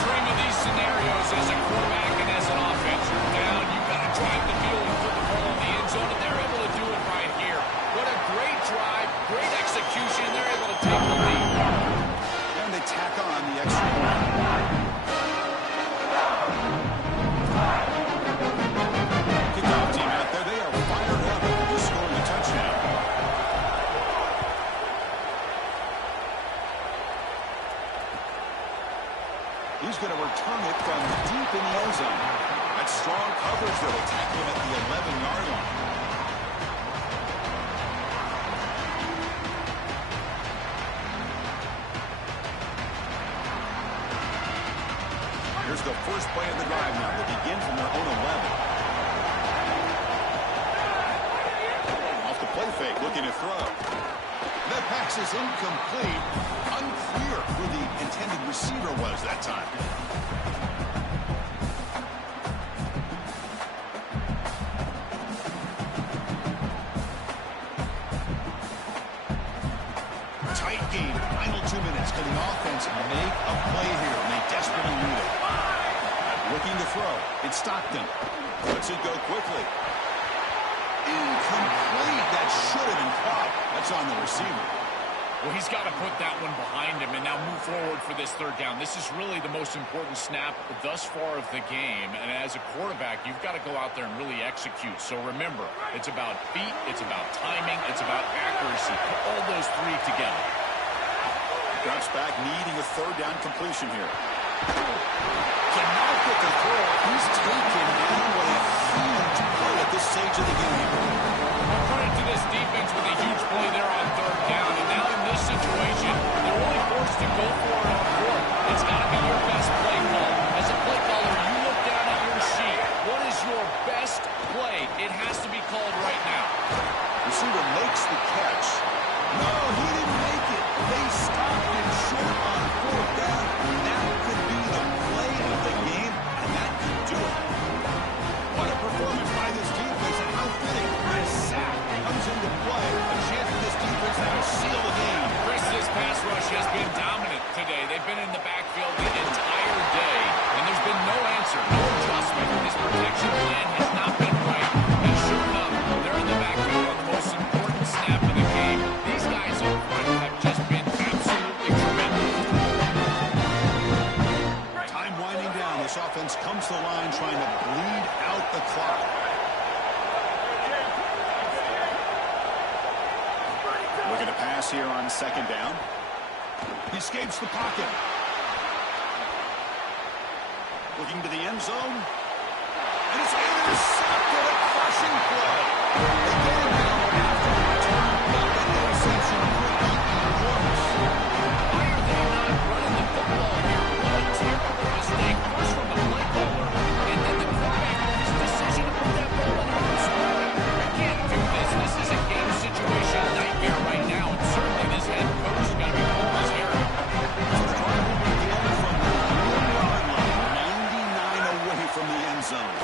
Dream of these scenarios as a quarterback and as an offense. You're down, you've got to drive the field and put the ball in the end zone, and they're able to do it right here. What a great drive, great execution. They're able to take the lead. And they tack on the extra point. coverage that will tackle him at the 11-yard line. Here's the first play of the drive now. They begin from their own 11. Off the play fake, looking to throw. That pass is incomplete. Unclear who the intended receiver was that time. Tight game. Final 2 minutes. Can the offense make a play here? And they desperately need it. Looking to throw. It's Stockton. Lets it go quickly. Incomplete. That should have been caught. That's on the receiver. Well, he's got to put that one behind him and now move forward for this third down. This is really the most important snap thus far of the game. And as a quarterback, you've got to go out there and really execute. So remember, it's about feet, it's about timing, it's about accuracy. Put all those three together. Drops back, needing a third down completion here. Cannot get the throw. He's taken down with a huge play at this stage of the game. Well, credit to this defense with a huge play there on third down. And now in this situation, they're only forced to go for it on fourth. It's got to be your best play call. As a play caller, you look down at your sheet. What is your best play? It has to be called right now. Receiver makes the catch. No, he didn't make it. They stopped him short on fourth down. That could be the play of the game, and that could do it. What a performance by this defense, and how fitting. This sack comes into play. A chance for this defense now to seal the game. Chris, this pass rush has been dominant today. They've been in the backfield the entire day, and there's been no answer, no adjustment. This protection plan has not been right. And sure enough, they're in the backfield on the most important snap of the game. These guys up front have just been absolutely tremendous. Time winding down. This offense comes to the line trying to bleed out the clock. Looking to pass here on second down. He escapes the pocket. Looking to the end zone. And it's intercepted. A crushing play. Again, now after the return, that interception could be enormous. Why are they not running the football here? What a terrible mistake. First from the play caller, and then the quarterback's decision to put that ball in harm's way. You can't do this. This is a game situation nightmare right now, and certainly this head coach has got to be pulling his hair out. So the drive will begin from the 1-yard line, 99 away from the end zone.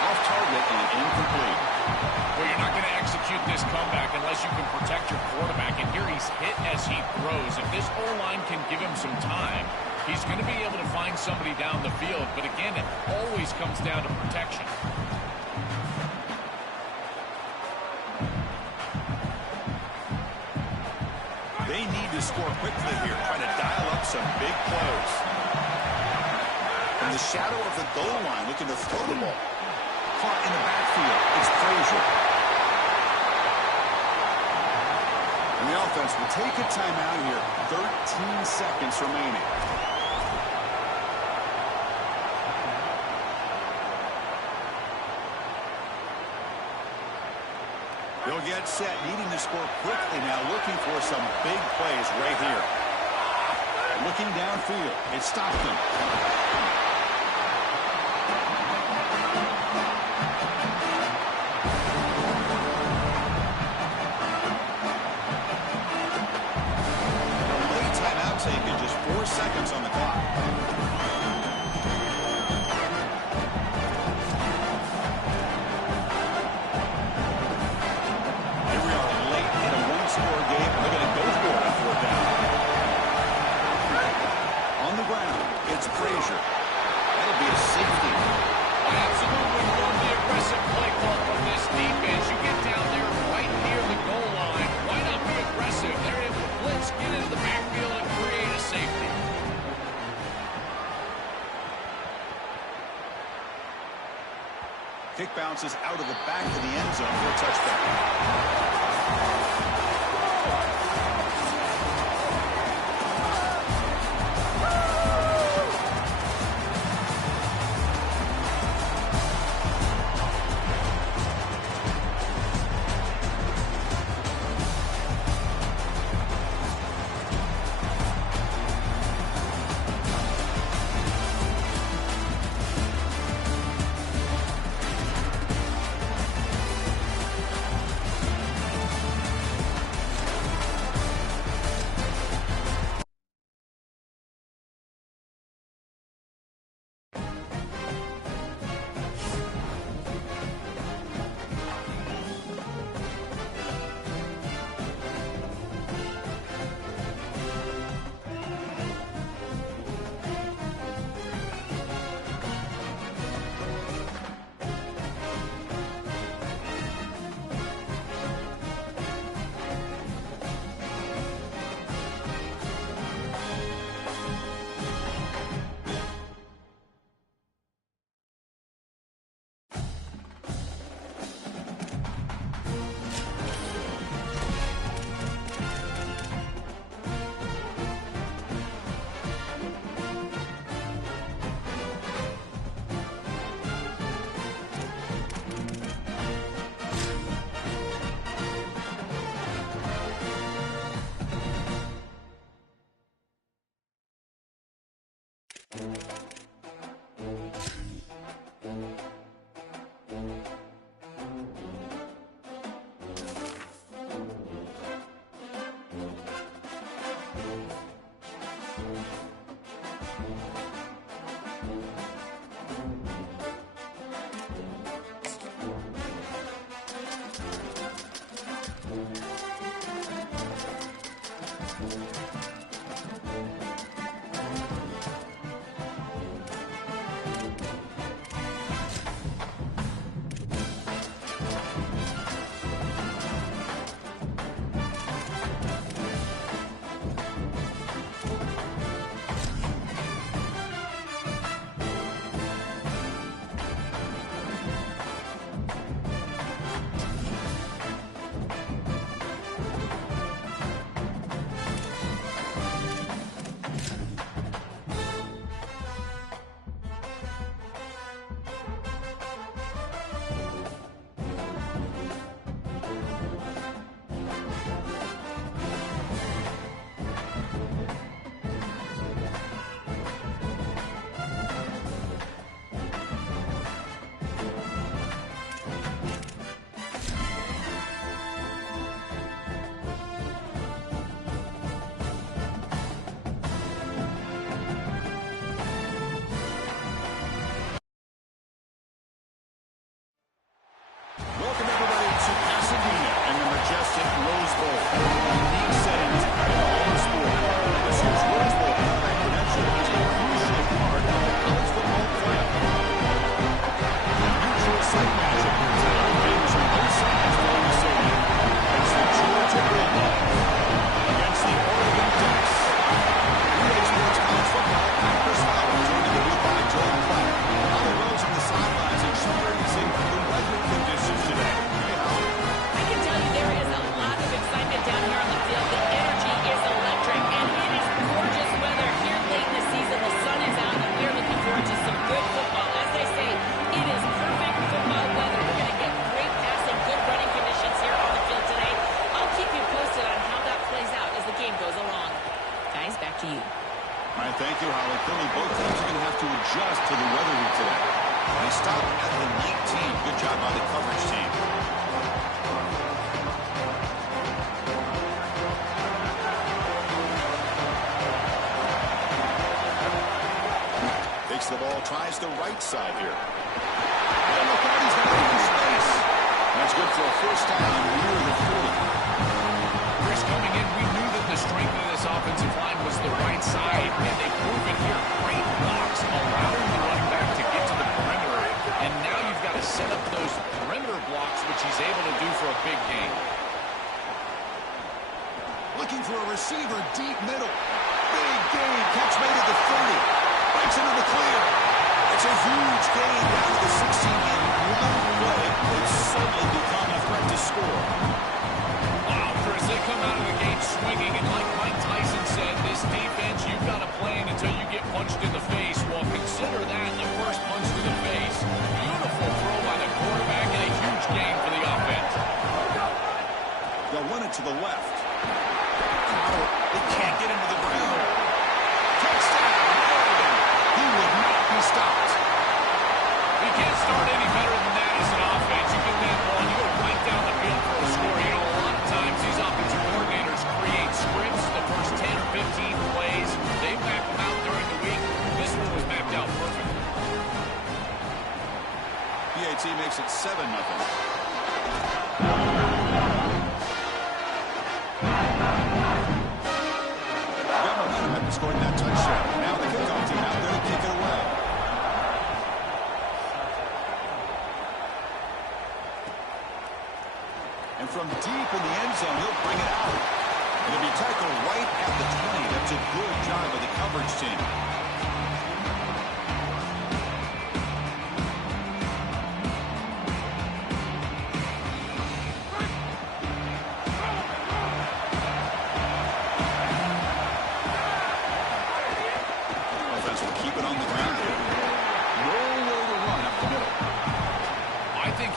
Off target and incomplete. Well, you're not going to execute this comeback unless you can protect your quarterback, and here he's hit as he throws. If this O-line can give him some time, he's going to be able to find somebody down the field. But again, it always comes down to protection. They need to score quickly here, trying to dial up some big plays. From the shadow of the goal line, looking to throw the ball. Caught in the backfield. It's Frazier. And the offense will take a timeout here. 13 seconds remaining. They'll get set, needing to score quickly now, looking for some big plays right here. Looking downfield, it's Stockton. Late timeout taken, just 4 seconds on the clock. It's Frazier. That'll be a safety. I absolutely love the aggressive play call from this defense. You get down there right near the goal line. Why not be aggressive? They're able to blitz, get into the backfield, and create a safety. Kick bounces out of the back of the end zone for a touchdown. at the 19. Good job by the coverage team. Takes the ball, tries the right side here. And look out, he's got open space. That's good for a first down near the 40. Chris, coming in, we knew that the strength of this offensive line was the right side, and they prove it here. Great blocks, allowing the running back to get to the perimeter, and now you've got to set up those perimeter blocks, which he's able to do for a big gain. Looking for a receiver deep middle. Big gain, catch made at the 30. Breaks into the clear. It's a huge gain down to the 16, and one play could certainly become a threat to score. Wow, Chris, they come out of the gate swinging, and like Mike Tyson said, this defense, you've got to play it until you get punched in the face. Well, consider that the first punch to the face. Beautiful throw by the quarterback and a huge gain for the offense. They'll run it to the left. They can't get him to the ground. Touchdown! He would not be stopped. You can't start any better than that as an offense. You get that ball, you go right down the field for a score. You know, a lot of times these offensive coordinators create scripts the first 10 or 15 plays. They map them out during the week. This one was mapped out perfectly. PAT makes it 7-0. Scoring that touchdown. Now the kickoff team out there to kick it away. And from deep in the end zone, he'll bring it out. It'll be tackled right at the 20. That's a good job by the coverage team.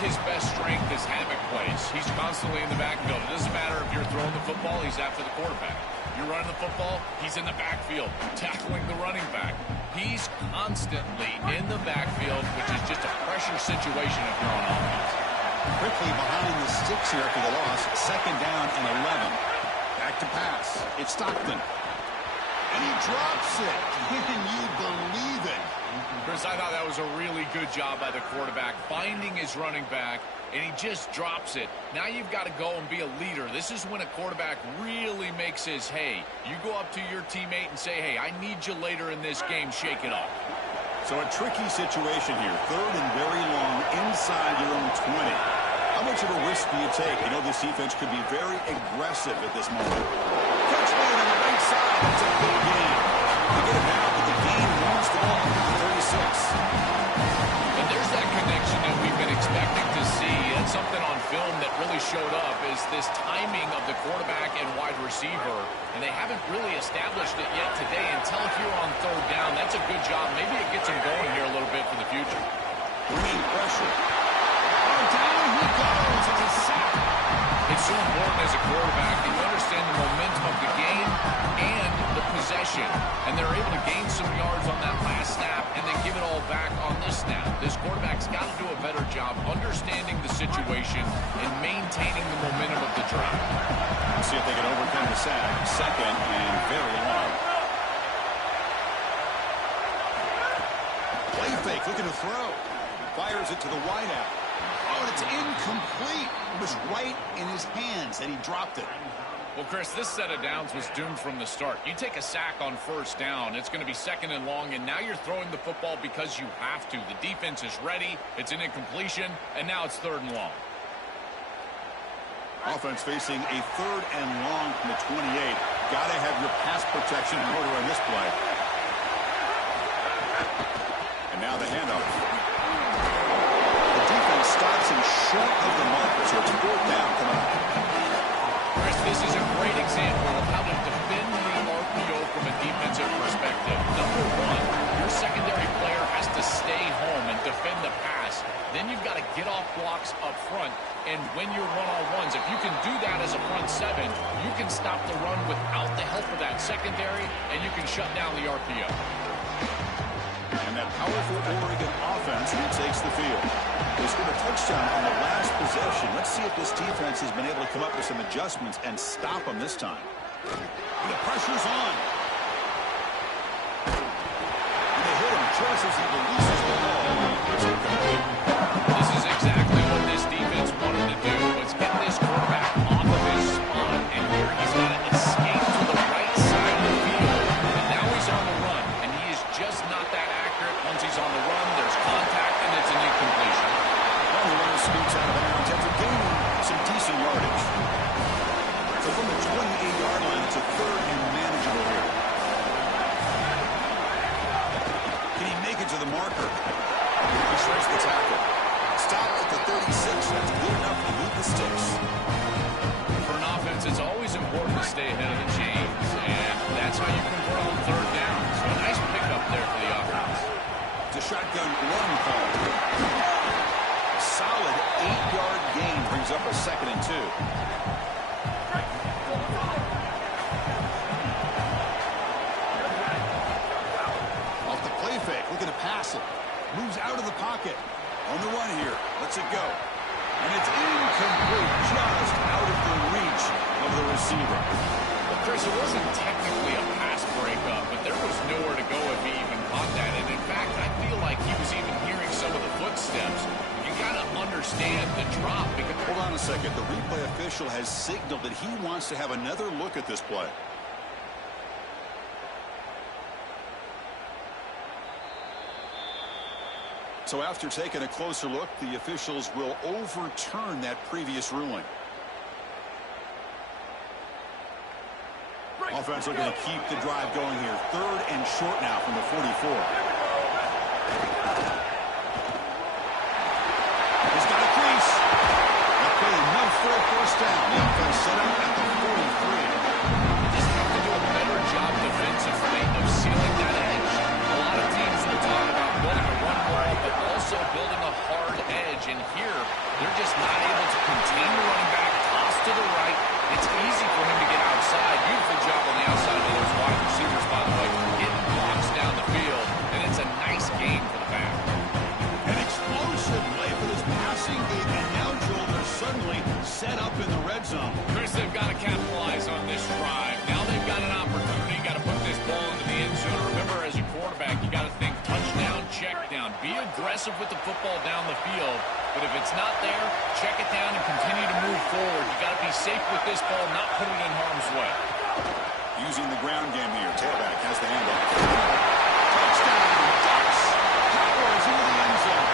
His best strength is havoc plays. He's constantly in the backfield. It doesn't matter if you're throwing the football, he's after the quarterback. You're running the football, he's in the backfield, tackling the running back. He's constantly in the backfield, which is just a pressure situation if you're on offense. Quickly behind the sticks here after the loss. Second down and 11. Back to pass. It's Stockton. And he drops it. Can you believe it? Chris, I thought that was a really good job by the quarterback, finding his running back, and he just drops it. Now you've got to go and be a leader. This is when a quarterback really makes his hay. You go up to your teammate and say, hey, I need you later in this game. Shake it up. So a tricky situation here. Third and very long inside your own 20. How much of a risk do you take? You know this defense could be very aggressive at this moment. Catch made on the right side. That's a big gain. They get it now, but the gain moves the ball to the 36. And there's that connection that we've been expecting to see. That's something on film that really showed up is this timing of the quarterback and wide receiver. And they haven't really established it yet today until here on third down. That's a good job. Maybe it gets them going here a little bit for the future. Bringing pressure. Oh, down he goes. It's a sack. It's so important as a quarterback that you understand the momentum of the game and the possession. And they're able to gain some yards on that last snap and then give it all back on this snap. This quarterback's got to do a better job understanding the situation and maintaining the momentum of the drive. Let's see if they can overcome the sack. Second and very long. Play fake, looking to throw. Fires it to the wideout. Oh, it's incomplete. It was right in his hands, and he dropped it. Well, Chris, this set of downs was doomed from the start. You take a sack on first down, it's going to be second and long, and now you're throwing the football because you have to. The defense is ready, it's an incompletion, and now it's third and long. Offense facing a third and long from the 28. Got to have your pass protection in order on this play. And now the handoff. Stops him short of the marker, so it's fourth down coming up. Chris, this is a great example of how to defend the RPO from a defensive perspective. Number one, your secondary player has to stay home and defend the pass. Then you've got to get off blocks up front, and when you're one-on-ones, if you can do that as a front seven, you can stop the run without the help of that secondary, and you can shut down the RPO. And that Powerful Oregon offense retakes the field. They scored a touchdown on the last possession. Let's see if this defense has been able to come up with some adjustments and stop them this time. The pressure's on. And they hit him just as he releases the ball. This is exactly what this defense wanted to do, was get this quarterback off of his spot, and here he's got to escape to the right side of the field, and now he's on the run, and he is just not that accurate. Once he's on the run, there's contact, and it's an incompletion. Well, the runner scoots out of bounds after gaining some decent yardage. So from the 28-yard line, it's a third and manageable here. Can he make it to the marker? He shrinks the tackle. Stop at the 36. That's good enough to move the sticks. For an offense, it's always important to stay ahead of the chains, and that's how you convert on third down. So a nice pickup there for the offense. It's a shotgun run call. Solid 8-yard gain brings up a 2nd and 2. Off the play fake, looking to pass it. Moves out of the pocket. On the run here. Lets it go. And it's incomplete. Just out of the reach of the receiver. Well, Chris, it wasn't technically a pass breakup, but there was nowhere to go if he even caught that. And in fact, I feel like he was even hearing some of the footsteps. You got to understand the drop. Because hold on a second. The replay official has signaled that he wants to have another look at this play. So after taking a closer look, the officials will overturn that previous ruling. Offense looking to keep the drive going here. 3rd and short now from the 44. He's got a crease. Okay, enough for a first down. The offense set up at the 43. Just have to do a better job defensively of sealing that edge. A lot of teams will talk about building a run wall, but also building a hard edge. And here, they're just not able to contain the running back, toss to the right. It's easy for him to get outside. Beautiful job on the outside of those wide receivers, by the way, getting blocks down the field. And it's a nice game for the back. An explosive play for this passing game. And now, Joel, they're suddenly set up in the red zone. Chris, they've got to capitalize on this drive. Now they've got an opportunity. Got to put this ball into the end zone. Remember, as a quarterback, you got to think touchdown, check down. Be aggressive with the football down the field. But if it's not there, check it down and continue to move forward. You got to be safe with this ball, not put it in harm's way. Using the ground game here. Tailback has the handoff. Touchdown. Ducks. Powers into the end zone.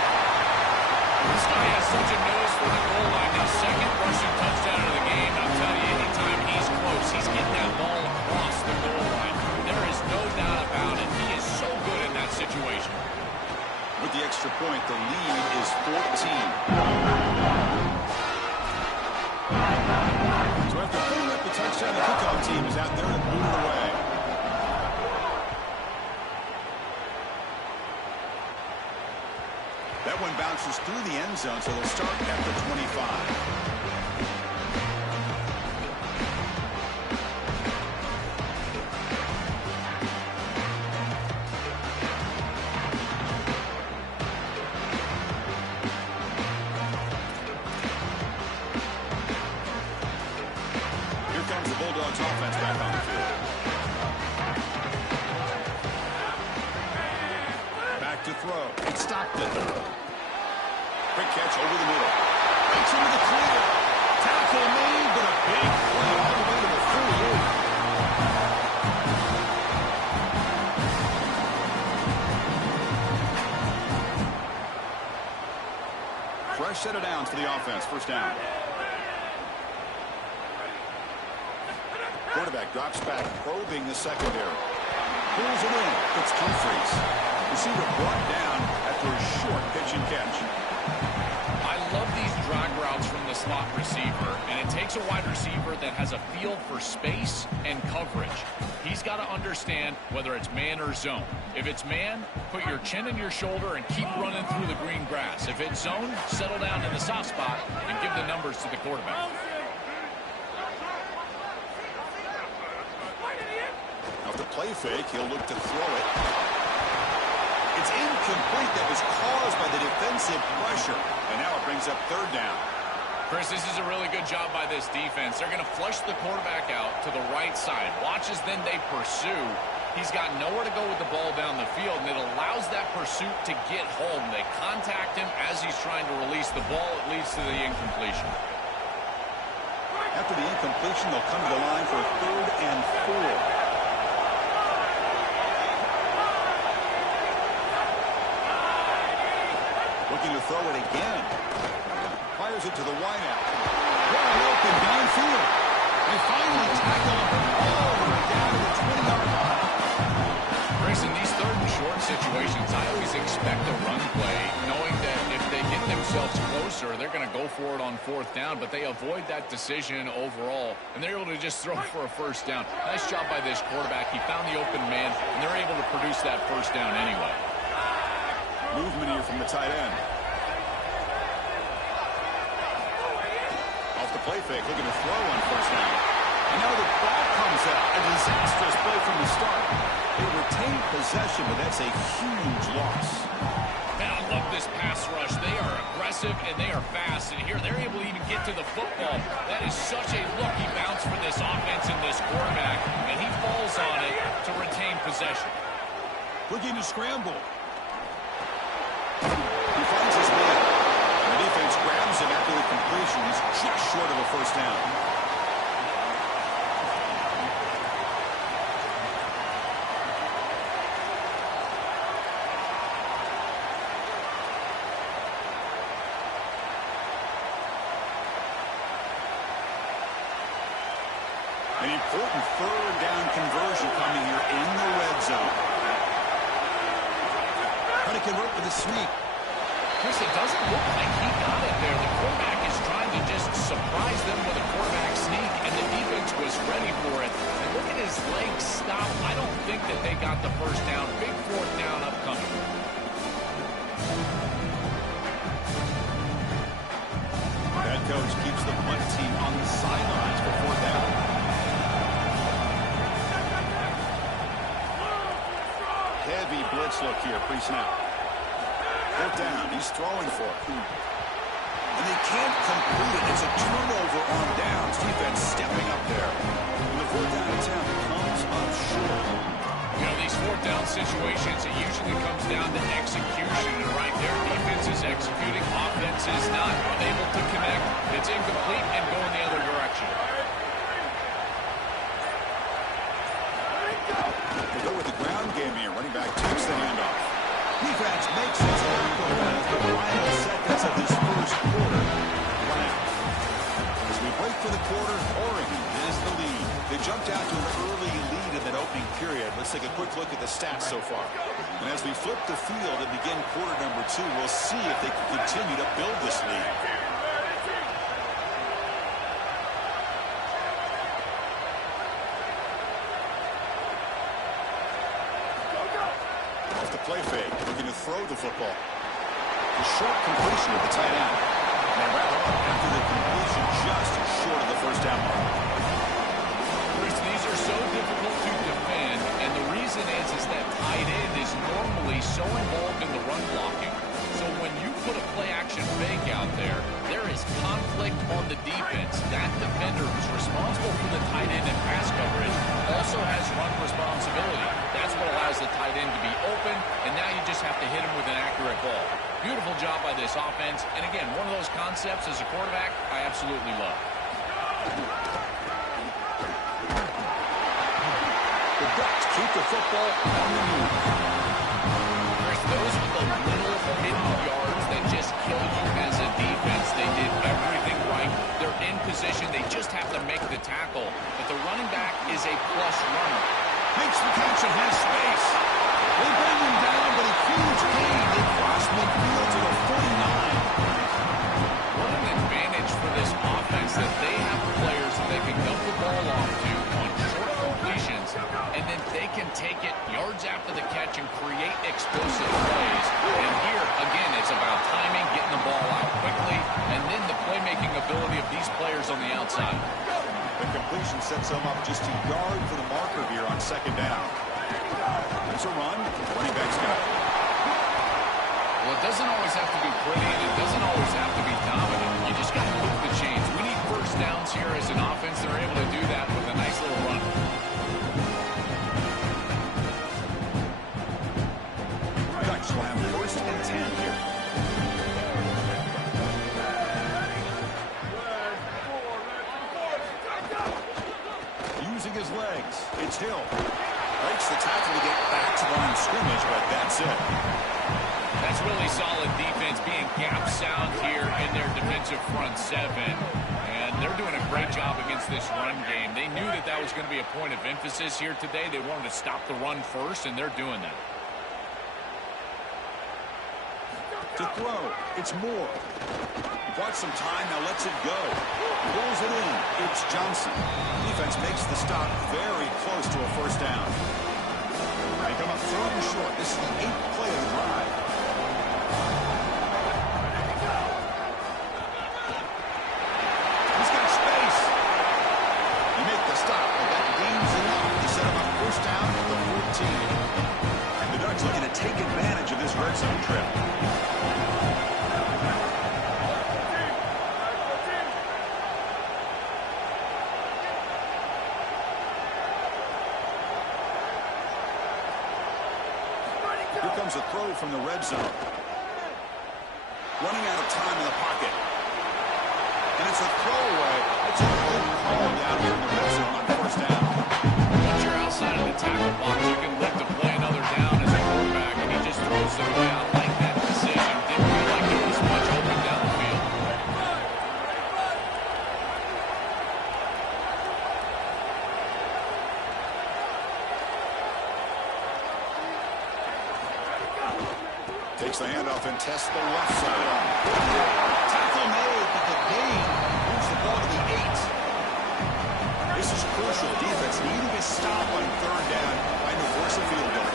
This guy has such a nose for the goal line. His 2nd rushing touchdown of the game. I'll tell you, anytime he's close, he's getting that ball across the goal line. There is no doubt about it. He is so good in that situation. With the extra point, the lead is 14. So after putting up the touchdown, the kickoff team is out there to boot it away. That one bounces through the end zone, so they'll start at the 25. Bulldogs offense back on the field. Back to throw. It's Stockton. Quick catch over the middle. Breaks into the clear. Tackle made, but a big play all the way to the 48. Fresh set of downs for the offense. First down. Quarterback drops back, probing the secondary. Pulls it in. It's Humphries. Receiver brought down after a short pitch and catch. I love these drag routes from the slot receiver, and it takes a wide receiver that has a feel for space and coverage. He's got to understand whether it's man or zone. If it's man, put your chin in your shoulder and keep running through the green grass. If it's zone, settle down in the soft spot and give the numbers to the quarterback. Off the play fake, he'll look to throw it. It's incomplete. That was caused by the defensive pressure. And now it brings up third down. Chris, this is a really good job by this defense. They're going to flush the quarterback out to the right side. Watch as then they pursue. He's got nowhere to go with the ball down the field, and it allows that pursuit to get home. They contact him as he's trying to release the ball. It leads to the incompletion. After the incompletion, they'll come to the line for 3rd and 4. Looking to throw it again. Fires it to the wideout. Wide open downfield. They finally tackle him all the way down to the 20-yard line. Chris, in these 3rd and short situations, I always expect a run play, knowing that if they get themselves closer, they're going to go for it on 4th down, but they avoid that decision overall, and they're able to just throw for a 1st down. Nice job by this quarterback. He found the open man, and they're able to produce that 1st down anyway. Movement here from the tight end. Off the play fake, looking to throw on 1st down. And now the ball comes out. A disastrous play from the start. They retain possession, but that's a huge loss. Man, I love this pass rush. They are aggressive and they are fast. And here they're able to even get to the football. That is such a lucky bounce for this offense and this quarterback. And he falls on it to retain possession. Looking to scramble. He finds his man. And the defense grabs him after the completion. He's just short of a 1st down. An important 3rd down conversion coming here in the red zone. Trying to convert with a sneak. Chris, it doesn't look like he got it there. The quarterback is trying to just surprise them with a quarterback sneak, and the defense was ready for it. And look at his legs stop. I don't think that they got the 1st down. Big 4th down upcoming. Head coach keeps the punt team on the sidelines for 4th down. Heavy blitz look here, pre-snap. 4th down, he's throwing for it. And they can't complete it. It's a turnover on downs. Defense stepping up there. And the 4th down attempt comes up short. You know, these 4th down situations, it usually comes down to execution. And right there, defense is executing. Offense is not unable to connect. It's incomplete and going the other direction. They go with the ground game here. Running back takes the handoff. Defense makes his tackle as the final seconds of this 1st quarter run out. As we break for the quarter, Oregon has the lead. They jumped out to an early lead in that opening period. Let's take a quick look at the stats so far. And as we flip the field and begin quarter number 2, we'll see if they can continue to build this lead. Play fake, looking to throw the football. A short completion of the tight end. And they wrap it up after the completion just short of the 1st down mark. Chris, these are so difficult to defend, and the reason is that tight end is normally so involved in the run blocking. So when you put a play-action fake out there, there is conflict on the defense. That defender who's responsible for the tight end and pass coverage also has run responsibility. That's what allows the tight end to be open, and now you just have to hit him with an accurate ball. Beautiful job by this offense, and again, one of those concepts as a quarterback I absolutely love. The Ducks keep the football on the move. There's those with the little hidden yards that just kill you as a defense. They did everything right. They're in position. They just have to make the tackle. But the running back is a plus runner. Makes the catch and has space. They bring him down, but a huge gain. They cross midfield to the 49. What an advantage for this offense that they have players that they can dump the ball off to on short completions, and then they can take it yards after the catch and create explosive plays. And here, again, it's about timing, getting the ball out quickly, and then the playmaking ability of these players on the outside. The completion sets them up just a yard for the marker here on 2nd down. There's a run. Running back's got it. Well, it doesn't always have to be pretty, and it doesn't always have to be dominant. You just got to move the chains. We need first downs here as an offense. They're able to do that with a nice little run. Ducks will have first and 10 here. Using his legs, it's Hill. Breaks the tackle to get back to the line of scrimmage, but that's it. That's really solid defense, being gap sound here in their defensive front seven. And they're doing a great job against this run game. They knew that that was going to be a point of emphasis here today. They wanted to stop the run first, and they're doing that. To throw, it's Moore. Bought some time, now lets it go. Pulls it in, it's Johnson. Defense makes the stop very close to a first down. They come up third and short. This is the 8th play of the drive. He's got space. They make the stop, but that gains enough to set him up first down at the 14. And the Ducks looking to take advantage of this red zone trip. Here comes a throw from the red zone. Running out of time in the pocket. And it's a throwaway. It's a good call down here in the red zone on first down. Once you're outside of the tackle box, you can look to play another down as a quarterback, and he just throws it away. I like that decision. Didn't feel like there was much open down the field. Takes the handoff and tests the left side. Tackle made, but the gain moves the ball to the 8. This is crucial. Defense needing a stop on third down, trying to force a field goal.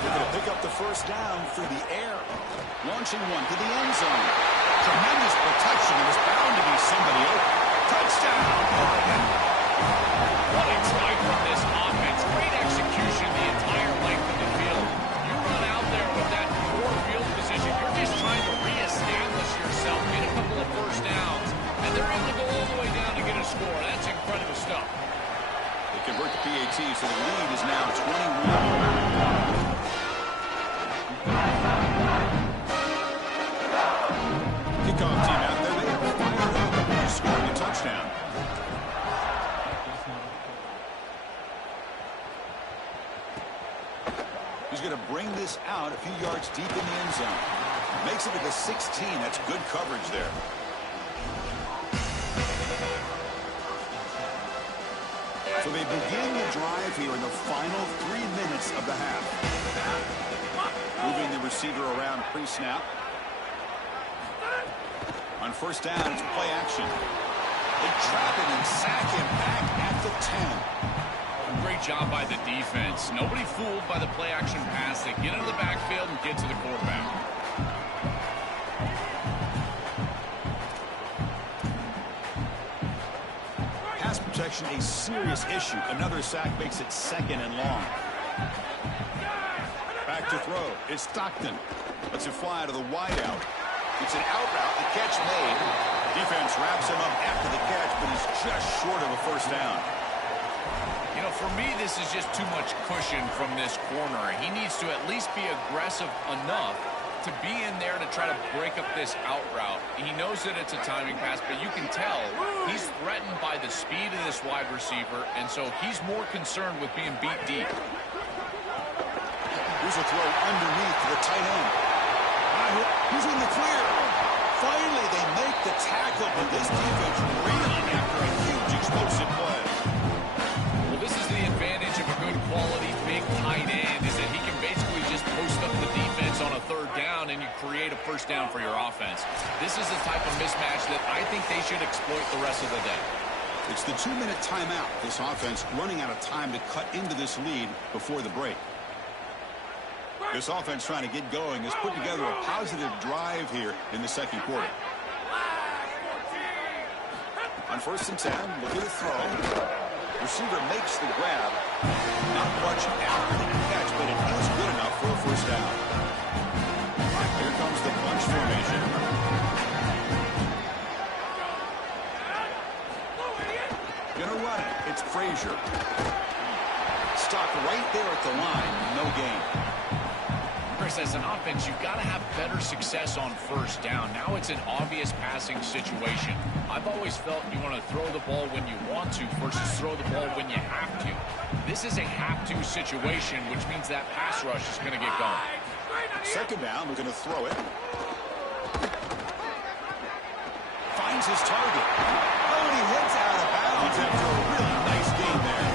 They're going to pick up the first down through the air. Launching one to the end zone. Tremendous protection. There was bound to be somebody open. Touchdown, Oregon. What a try from this offense. Great execution the entire length of the field. You run out there with that poor field position. You're just trying to reestablish yourself, get a couple of first downs, and they're able to go all the way down to get a score. That's incredible stuff. They convert the PAT, so the lead is now 21. Kickoff team out there. They have fired up and scoring a touchdown. He's going to bring this out a few yards deep in the end zone. Makes it to the 16. That's good coverage there. So they begin the drive here in the final 3 minutes of the half. Moving the receiver around pre-snap. On first down, it's play action. They trap him and sack him back at the 10. Great job by the defense. Nobody fooled by the play action pass. They get into the backfield and get to the quarterback. Pass protection, a serious issue. Another sack makes it 2nd and long. Back to throw. It's Stockton. Lets it fly to the wideout. It's an out route. The catch made. Defense wraps him up after the catch, but he's just short of a first down. You know, for me, this is just too much cushion from this corner. He needs to at least be aggressive enough to be in there to try to break up this out route. He knows that it's a timing pass, but you can tell he's threatened by the speed of this wide receiver, and so he's more concerned with being beat deep. Here's a throw underneath to the tight end. He's in the clear. Finally, they make the tackle, but this defense reeling after a huge explosive play. Well, this is the advantage of a good quality big tight end, is that he can basically just post up the defense on a third down and you create a first down for your offense. This is the type of mismatch that I think they should exploit the rest of the day. It's the 2-minute timeout. This offense running out of time to cut into this lead before the break. This offense trying to get going has put together a positive drive here in the second quarter. On first and 10, look at a throw. Receiver makes the grab. Not much after the catch, but it is good enough for a first down. Here comes confusion. Gonna run it. It's Frazier. Stopped right there at the line. No gain. Chris, as an offense, you've got to have better success on first down. Now it's an obvious passing situation. I've always felt you want to throw the ball when you want to versus throw the ball when you have to. This is a have-to situation, which means that pass rush is going to get going. Second down, we're going to throw it. Finds his target. Oh, and he heads out of bounds after a really nice game there.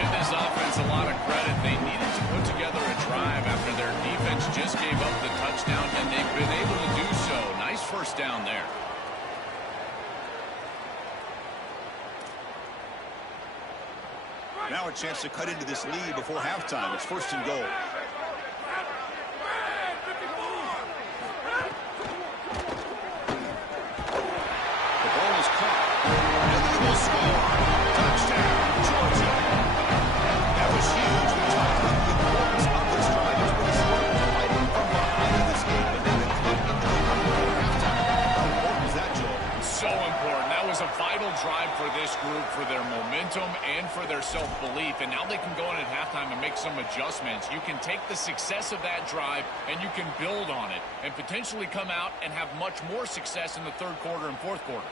Give this offense a lot of credit. They needed to put together a drive after their defense just gave up the touchdown, and they've been able to do so. Nice first down there. Now a chance to cut into this lead before halftime. It's first and goal. The ball is caught. And they will score. Touchdown, Georgia. That was huge. We talked about the importance of this drive. It's been a fighting from behind in this game, but now they've come into the lead before halftime. How important is that, Joel? So important. That was a vital drive for this group, for their momentum and for their self-belief. And now they can go in at halftime and make some adjustments. You can take the success of that drive and you can build on it and potentially come out and have much more success in the third quarter and fourth quarter.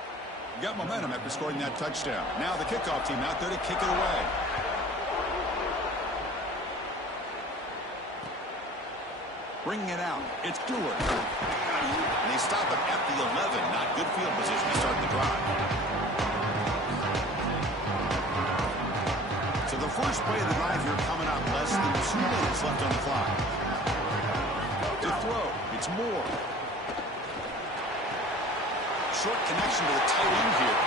Got momentum after scoring that touchdown. Now the kickoff team out there to kick it away. Bringing it out. It's Stewart. And they stop him at the 11. Not good field position to start the drive. So the first play of the drive here coming up. Less than 2 minutes left on the clock. To throw. It's Moore. Short connection to the tight end here.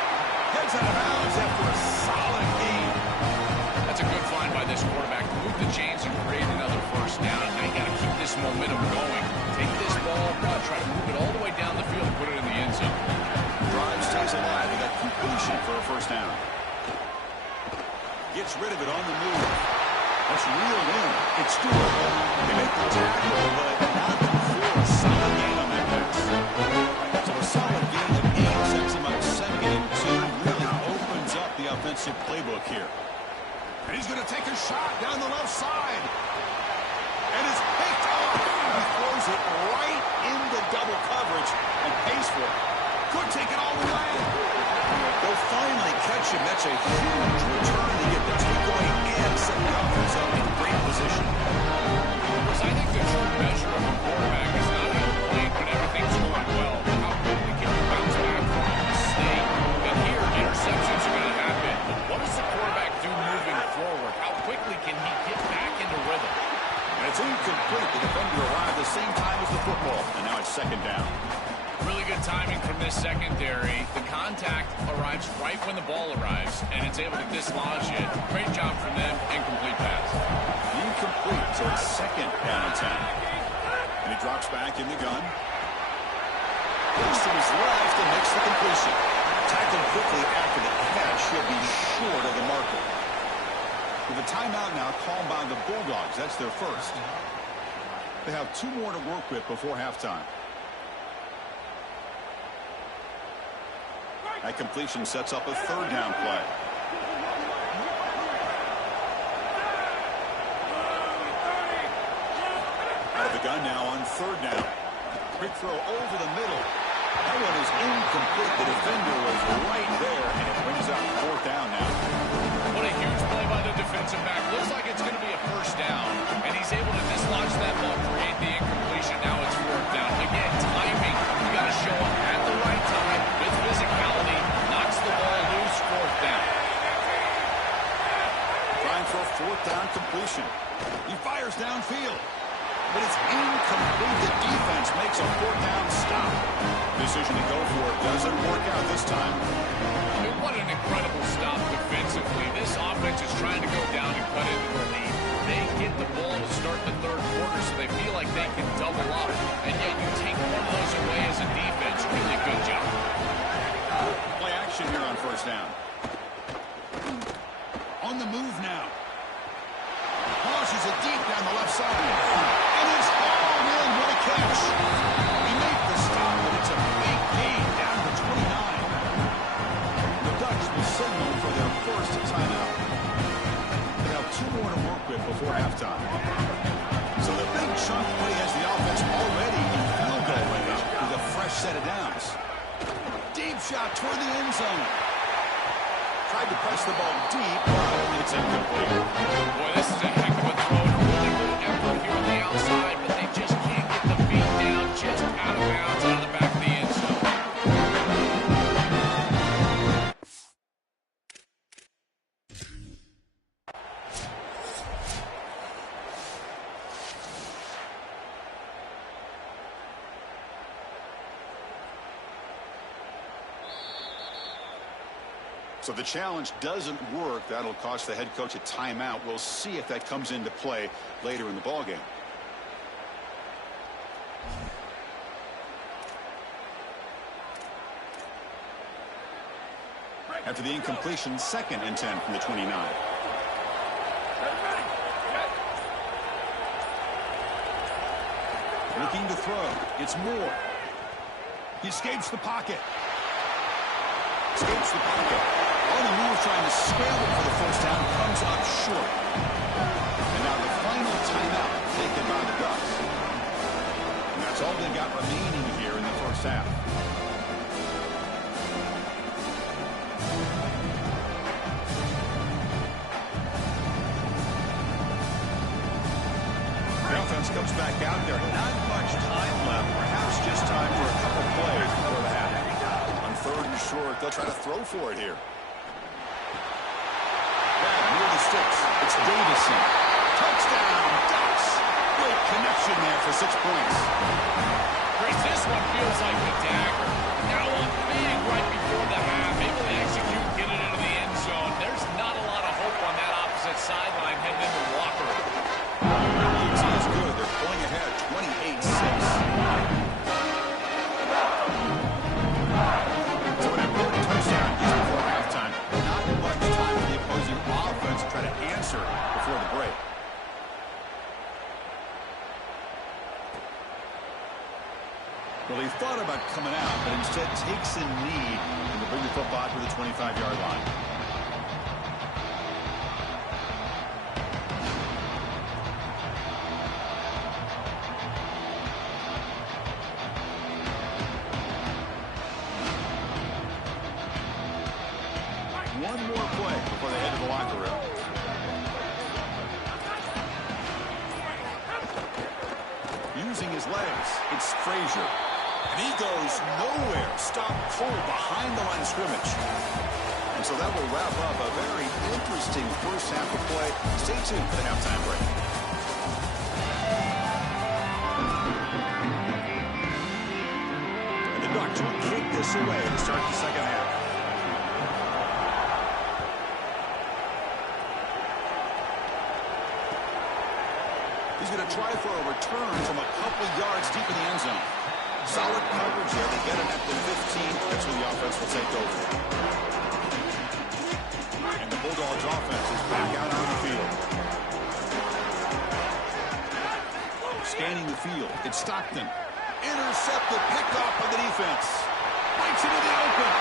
Heads out of bounds after a solid game. That's a good find by this quarterback. Move the chains and create another first down. Now you got to keep this momentum going. Take this ball, try to move it all the way down the field and put it in the end zone. Drive stays alive. They got completion for a first down. Gets rid of it on the move. That's reeled in. It's Stewart. They make the tackle, but not before a solid gain on that pass. So a solid gain of 8 sets him up 2nd and 2. Really opens up the offensive playbook here. And he's going to take a shot down the left side. And it's picked off. He throws it right into double coverage and pays for it. Could take it all the way. They'll finally catch him. That's a huge return to get the takeaway and set the offense up in great position. Because I think the true measure of a quarterback is not how to play when everything's going well, but how quickly can you bounce back from a mistake. And here, interceptions are going to happen. But what does the quarterback do moving forward? How quickly can he get back into rhythm? And it's incomplete. The defender arrived the same time as the football. And now it's 2nd down. Really good timing from this secondary. The contact arrives right when the ball arrives, and it's able to dislodge it. Great job from them. Incomplete pass. Incomplete, so it's 2nd down and 10. And he drops back in the gun. Looks to his left and makes the completion. Tackled quickly after the catch. He'll be short of the marker. With a timeout now called by the Bulldogs. That's their first. They have 2 more to work with before halftime. That completion sets up a 3rd down play. Out of the gun now on 3rd down. Quick throw over the middle. That one is incomplete. The defender was right there, and it brings up 4th down now. What a huge play by the defensive back. Looks like it's going to be a first down, and he's able to dislodge that ball, create the incompletion. Now it's 4th down. Again, timing. You got to show up at the right time with physicality. Knocks the ball loose. 4th down. Trying for a 4th down completion. He fires downfield. But it's incomplete. The defense makes a 4th down stop. Decision to go for it doesn't work out this time. I mean, what an incredible stop defensively. This offense is trying to go down and cut into the lead. They get the ball to start the 3rd quarter, so they feel like they can double up. And yet you take one of those away as a defense. Really good job. Play action here on 1st down. On the move now. Launches it deep down the left side. And it's all in. What a catch. He made the stop out of downs. Deep shot toward the end zone. Tried to press the ball deep, but it's incomplete. Boy, this is a heck of a throw. Really good effort here on the outside, but they just can't get the feet down, just out of bounds, out of the back of the end zone. So the challenge doesn't work. That'll cost the head coach a timeout. We'll see if that comes into play later in the ballgame. After the incompletion, 2nd and 10 from the 29. Looking to throw. It's Moore. He escapes the pocket. Escapes the pocket. Only Moore trying to scramble for the first down. Comes up short. And now the final timeout taken by the Ducks. And that's all they've got remaining here in the first half. The offense comes back out there. Not much time left. Perhaps just time for a couple plays before the half. On 3rd and short, they'll try to throw for it here. Near the sticks. It's Davison. Touchdown, Ducks. Great connection there for 6 points. Chris, this one feels like a dagger. Now on big right before the half, able to execute, get it into the end zone. There's not a lot of hope on that opposite sideline heading into the locker room. Ncaa is good. They're pulling ahead 28-6. So an important touchdown just before halftime. Not much time for the opposing offense to try to answer before the break. Well, he thought about coming out, but instead takes a knee and to bring the football to the 25-yard line. One more play before they head to the locker room. Using his legs, it's Frazier. And he goes nowhere. Stop cold behind the line of scrimmage. And so that will wrap up a very interesting first half of play. Stay tuned for the halftime break. And the Ducks will kick this away to start the second half. He's going to try for a return from a couple yards deep in the end zone. Solid coverage there. They get him at the 15. That's where the offense will take over. And the Bulldogs offense is back out on the field. Scanning the field. It's Stockton. Intercepted, picked off by the defense. Breaks into the open.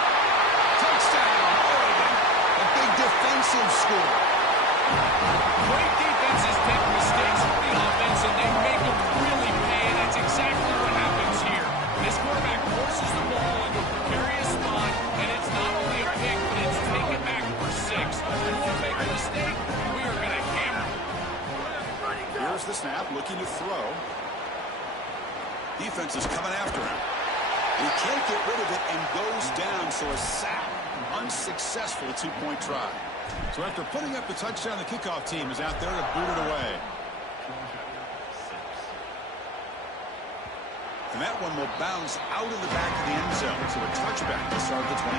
Touchdown, Oregon. A big defensive score. Great defenses take mistakes from the offense, and they make them really pay, and that's exactly what happens here. This quarterback forces the ball into a precarious spot, and it's not only a pick, but it's taken back for 6. If you make a mistake, we are going to hammer. Here's the snap, looking to throw. Defense is coming after him. He can't get rid of it and goes down, so a sack. Unsuccessful 2-point try. So after putting up the touchdown, the kickoff team is out there to boot it away. And that one will bounce out of the back of the end zone. So a touchback to start the 25.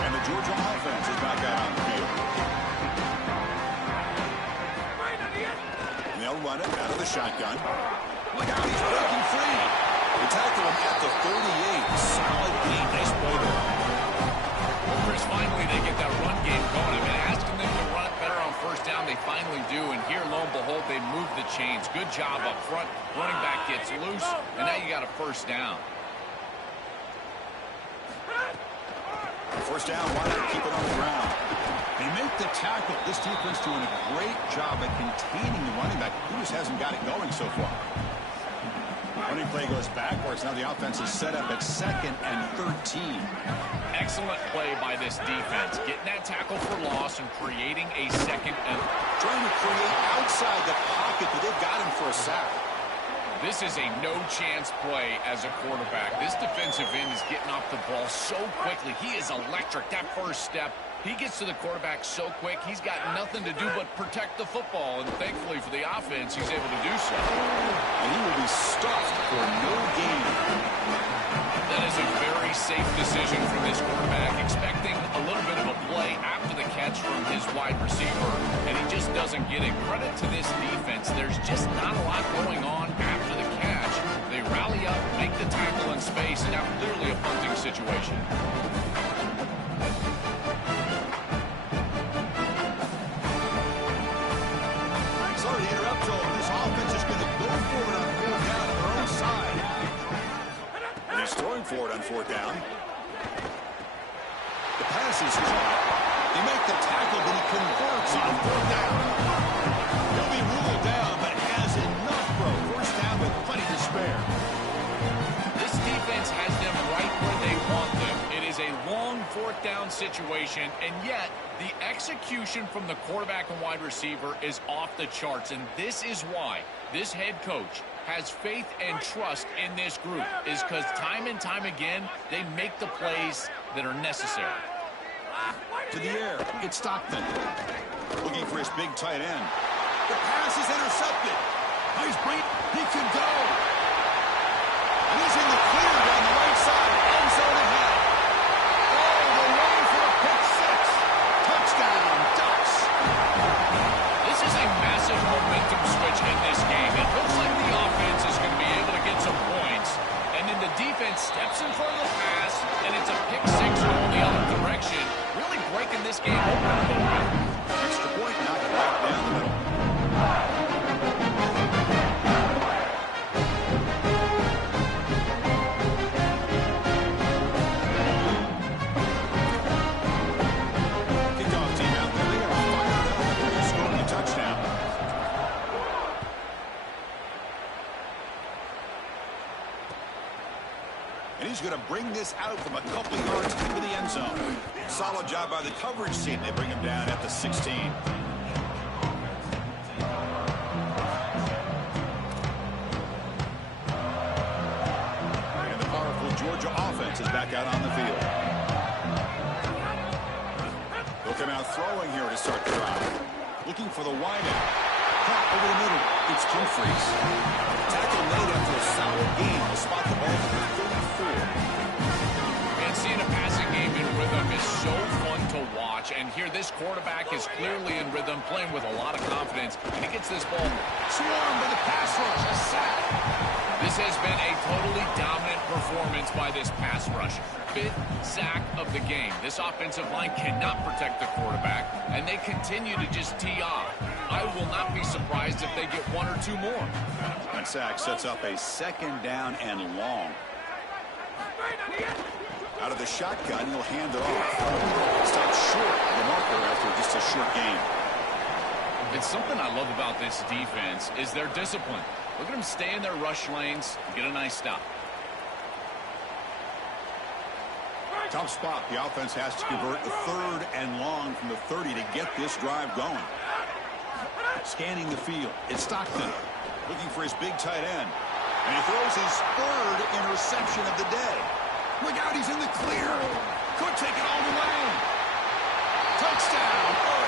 And the Georgia offense is back out on the field. And they'll run it out of the shotgun. Look out, he's breaking free. They tackle him at the 38. Solid game. Nice play there. Well, Chris, finally they get that run game going. I've been asking them to run it better on first down. They finally do. And here, lo and behold, they move the chains. Good job up front. Running back gets loose. And now you got a first down. First down, why not keep it on the ground? They make the tackle. This defense doing a great job at containing the running back. He just hasn't got it going so far. Running play goes backwards. Now the offense is set up at 2nd and 13. Excellent play by this defense. Getting that tackle for loss and creating a 2nd and... Trying to create outside the pocket, but they've got him for a sack. This is a no-chance play as a quarterback. This defensive end is getting off the ball so quickly. He is electric. That first step, he gets to the quarterback so quick, he's got nothing to do but protect the football. And thankfully for the offense, he's able to do so. And he will be stuffed for no gain. That is a very safe decision from this quarterback, expecting a little bit of a play after the catch from his wide receiver, and he just doesn't get it. Credit to this defense. There's just not a lot going on after the catch. They rally up, make the tackle in space, and now clearly a punting situation. Sorry to interrupt, Joel. This offense is going to go forward on 4th down on their own side. And he's throwing for it on 4th down. The pass is caught. They make the tackle, but he converts on 4th down. He'll be ruled down, but has enough for a 1st down with plenty to spare. This defense has them right where they want them. It is a long 4th down situation, and yet the execution from the quarterback and wide receiver is off the charts, and this is why this head coach has faith and trust in this group, is because time and time again, they make the plays that are necessary. To the air, it's Stockton. Looking for his big tight end. The pass is intercepted. He's great. He can go. And he's in the clear down the right side. End zone ahead. Oh, they're waiting for a pick 6. Touchdown, Ducks. This is a massive momentum switch in this game. It looks like the offense is going to be able to get some points, and then the defense steps in front of the pass, and it's a pick 6 going the other direction, really breaking this game open a little bit. Extra point, knocked right down the middle. Kickoff team out there. They are fired up after scoring a touchdown. And he's going to bring this out from a couple of yards into the end zone. Solid job by the coverage team. They bring him down at the 16. And the powerful Georgia offense is back out on the field. They'll come out throwing here to start the drive. Looking for the wideout. Caught over the middle. It's Humphries. Tackle made after a solid game. Will spot the ball for 34. And seeing a passing game in rhythm is so fun to watch. And here this quarterback is clearly in rhythm, playing with a lot of confidence. And he gets this ball Swarmed by the pass rush. A sack. This has been a totally dominant performance by this pass rush. 5th sack of the game. This offensive line cannot protect the quarterback, and they continue to just tee off. I will not be surprised if they get 1 or 2 more. That sack sets up a 2nd down and long. Out of the shotgun, he'll hand it off. Stopped short of the marker after just a short game. It's something I love about this defense is their discipline. Look at them stay in their rush lanes and get a nice stop. Tough spot. The offense has to convert the 3rd and long from the 30 to get this drive going. Scanning the field. It's Stockton looking for his big tight end. And he throws his 3rd interception of the day. Look out, he's in the clear. Could take it all the way. Touchdown.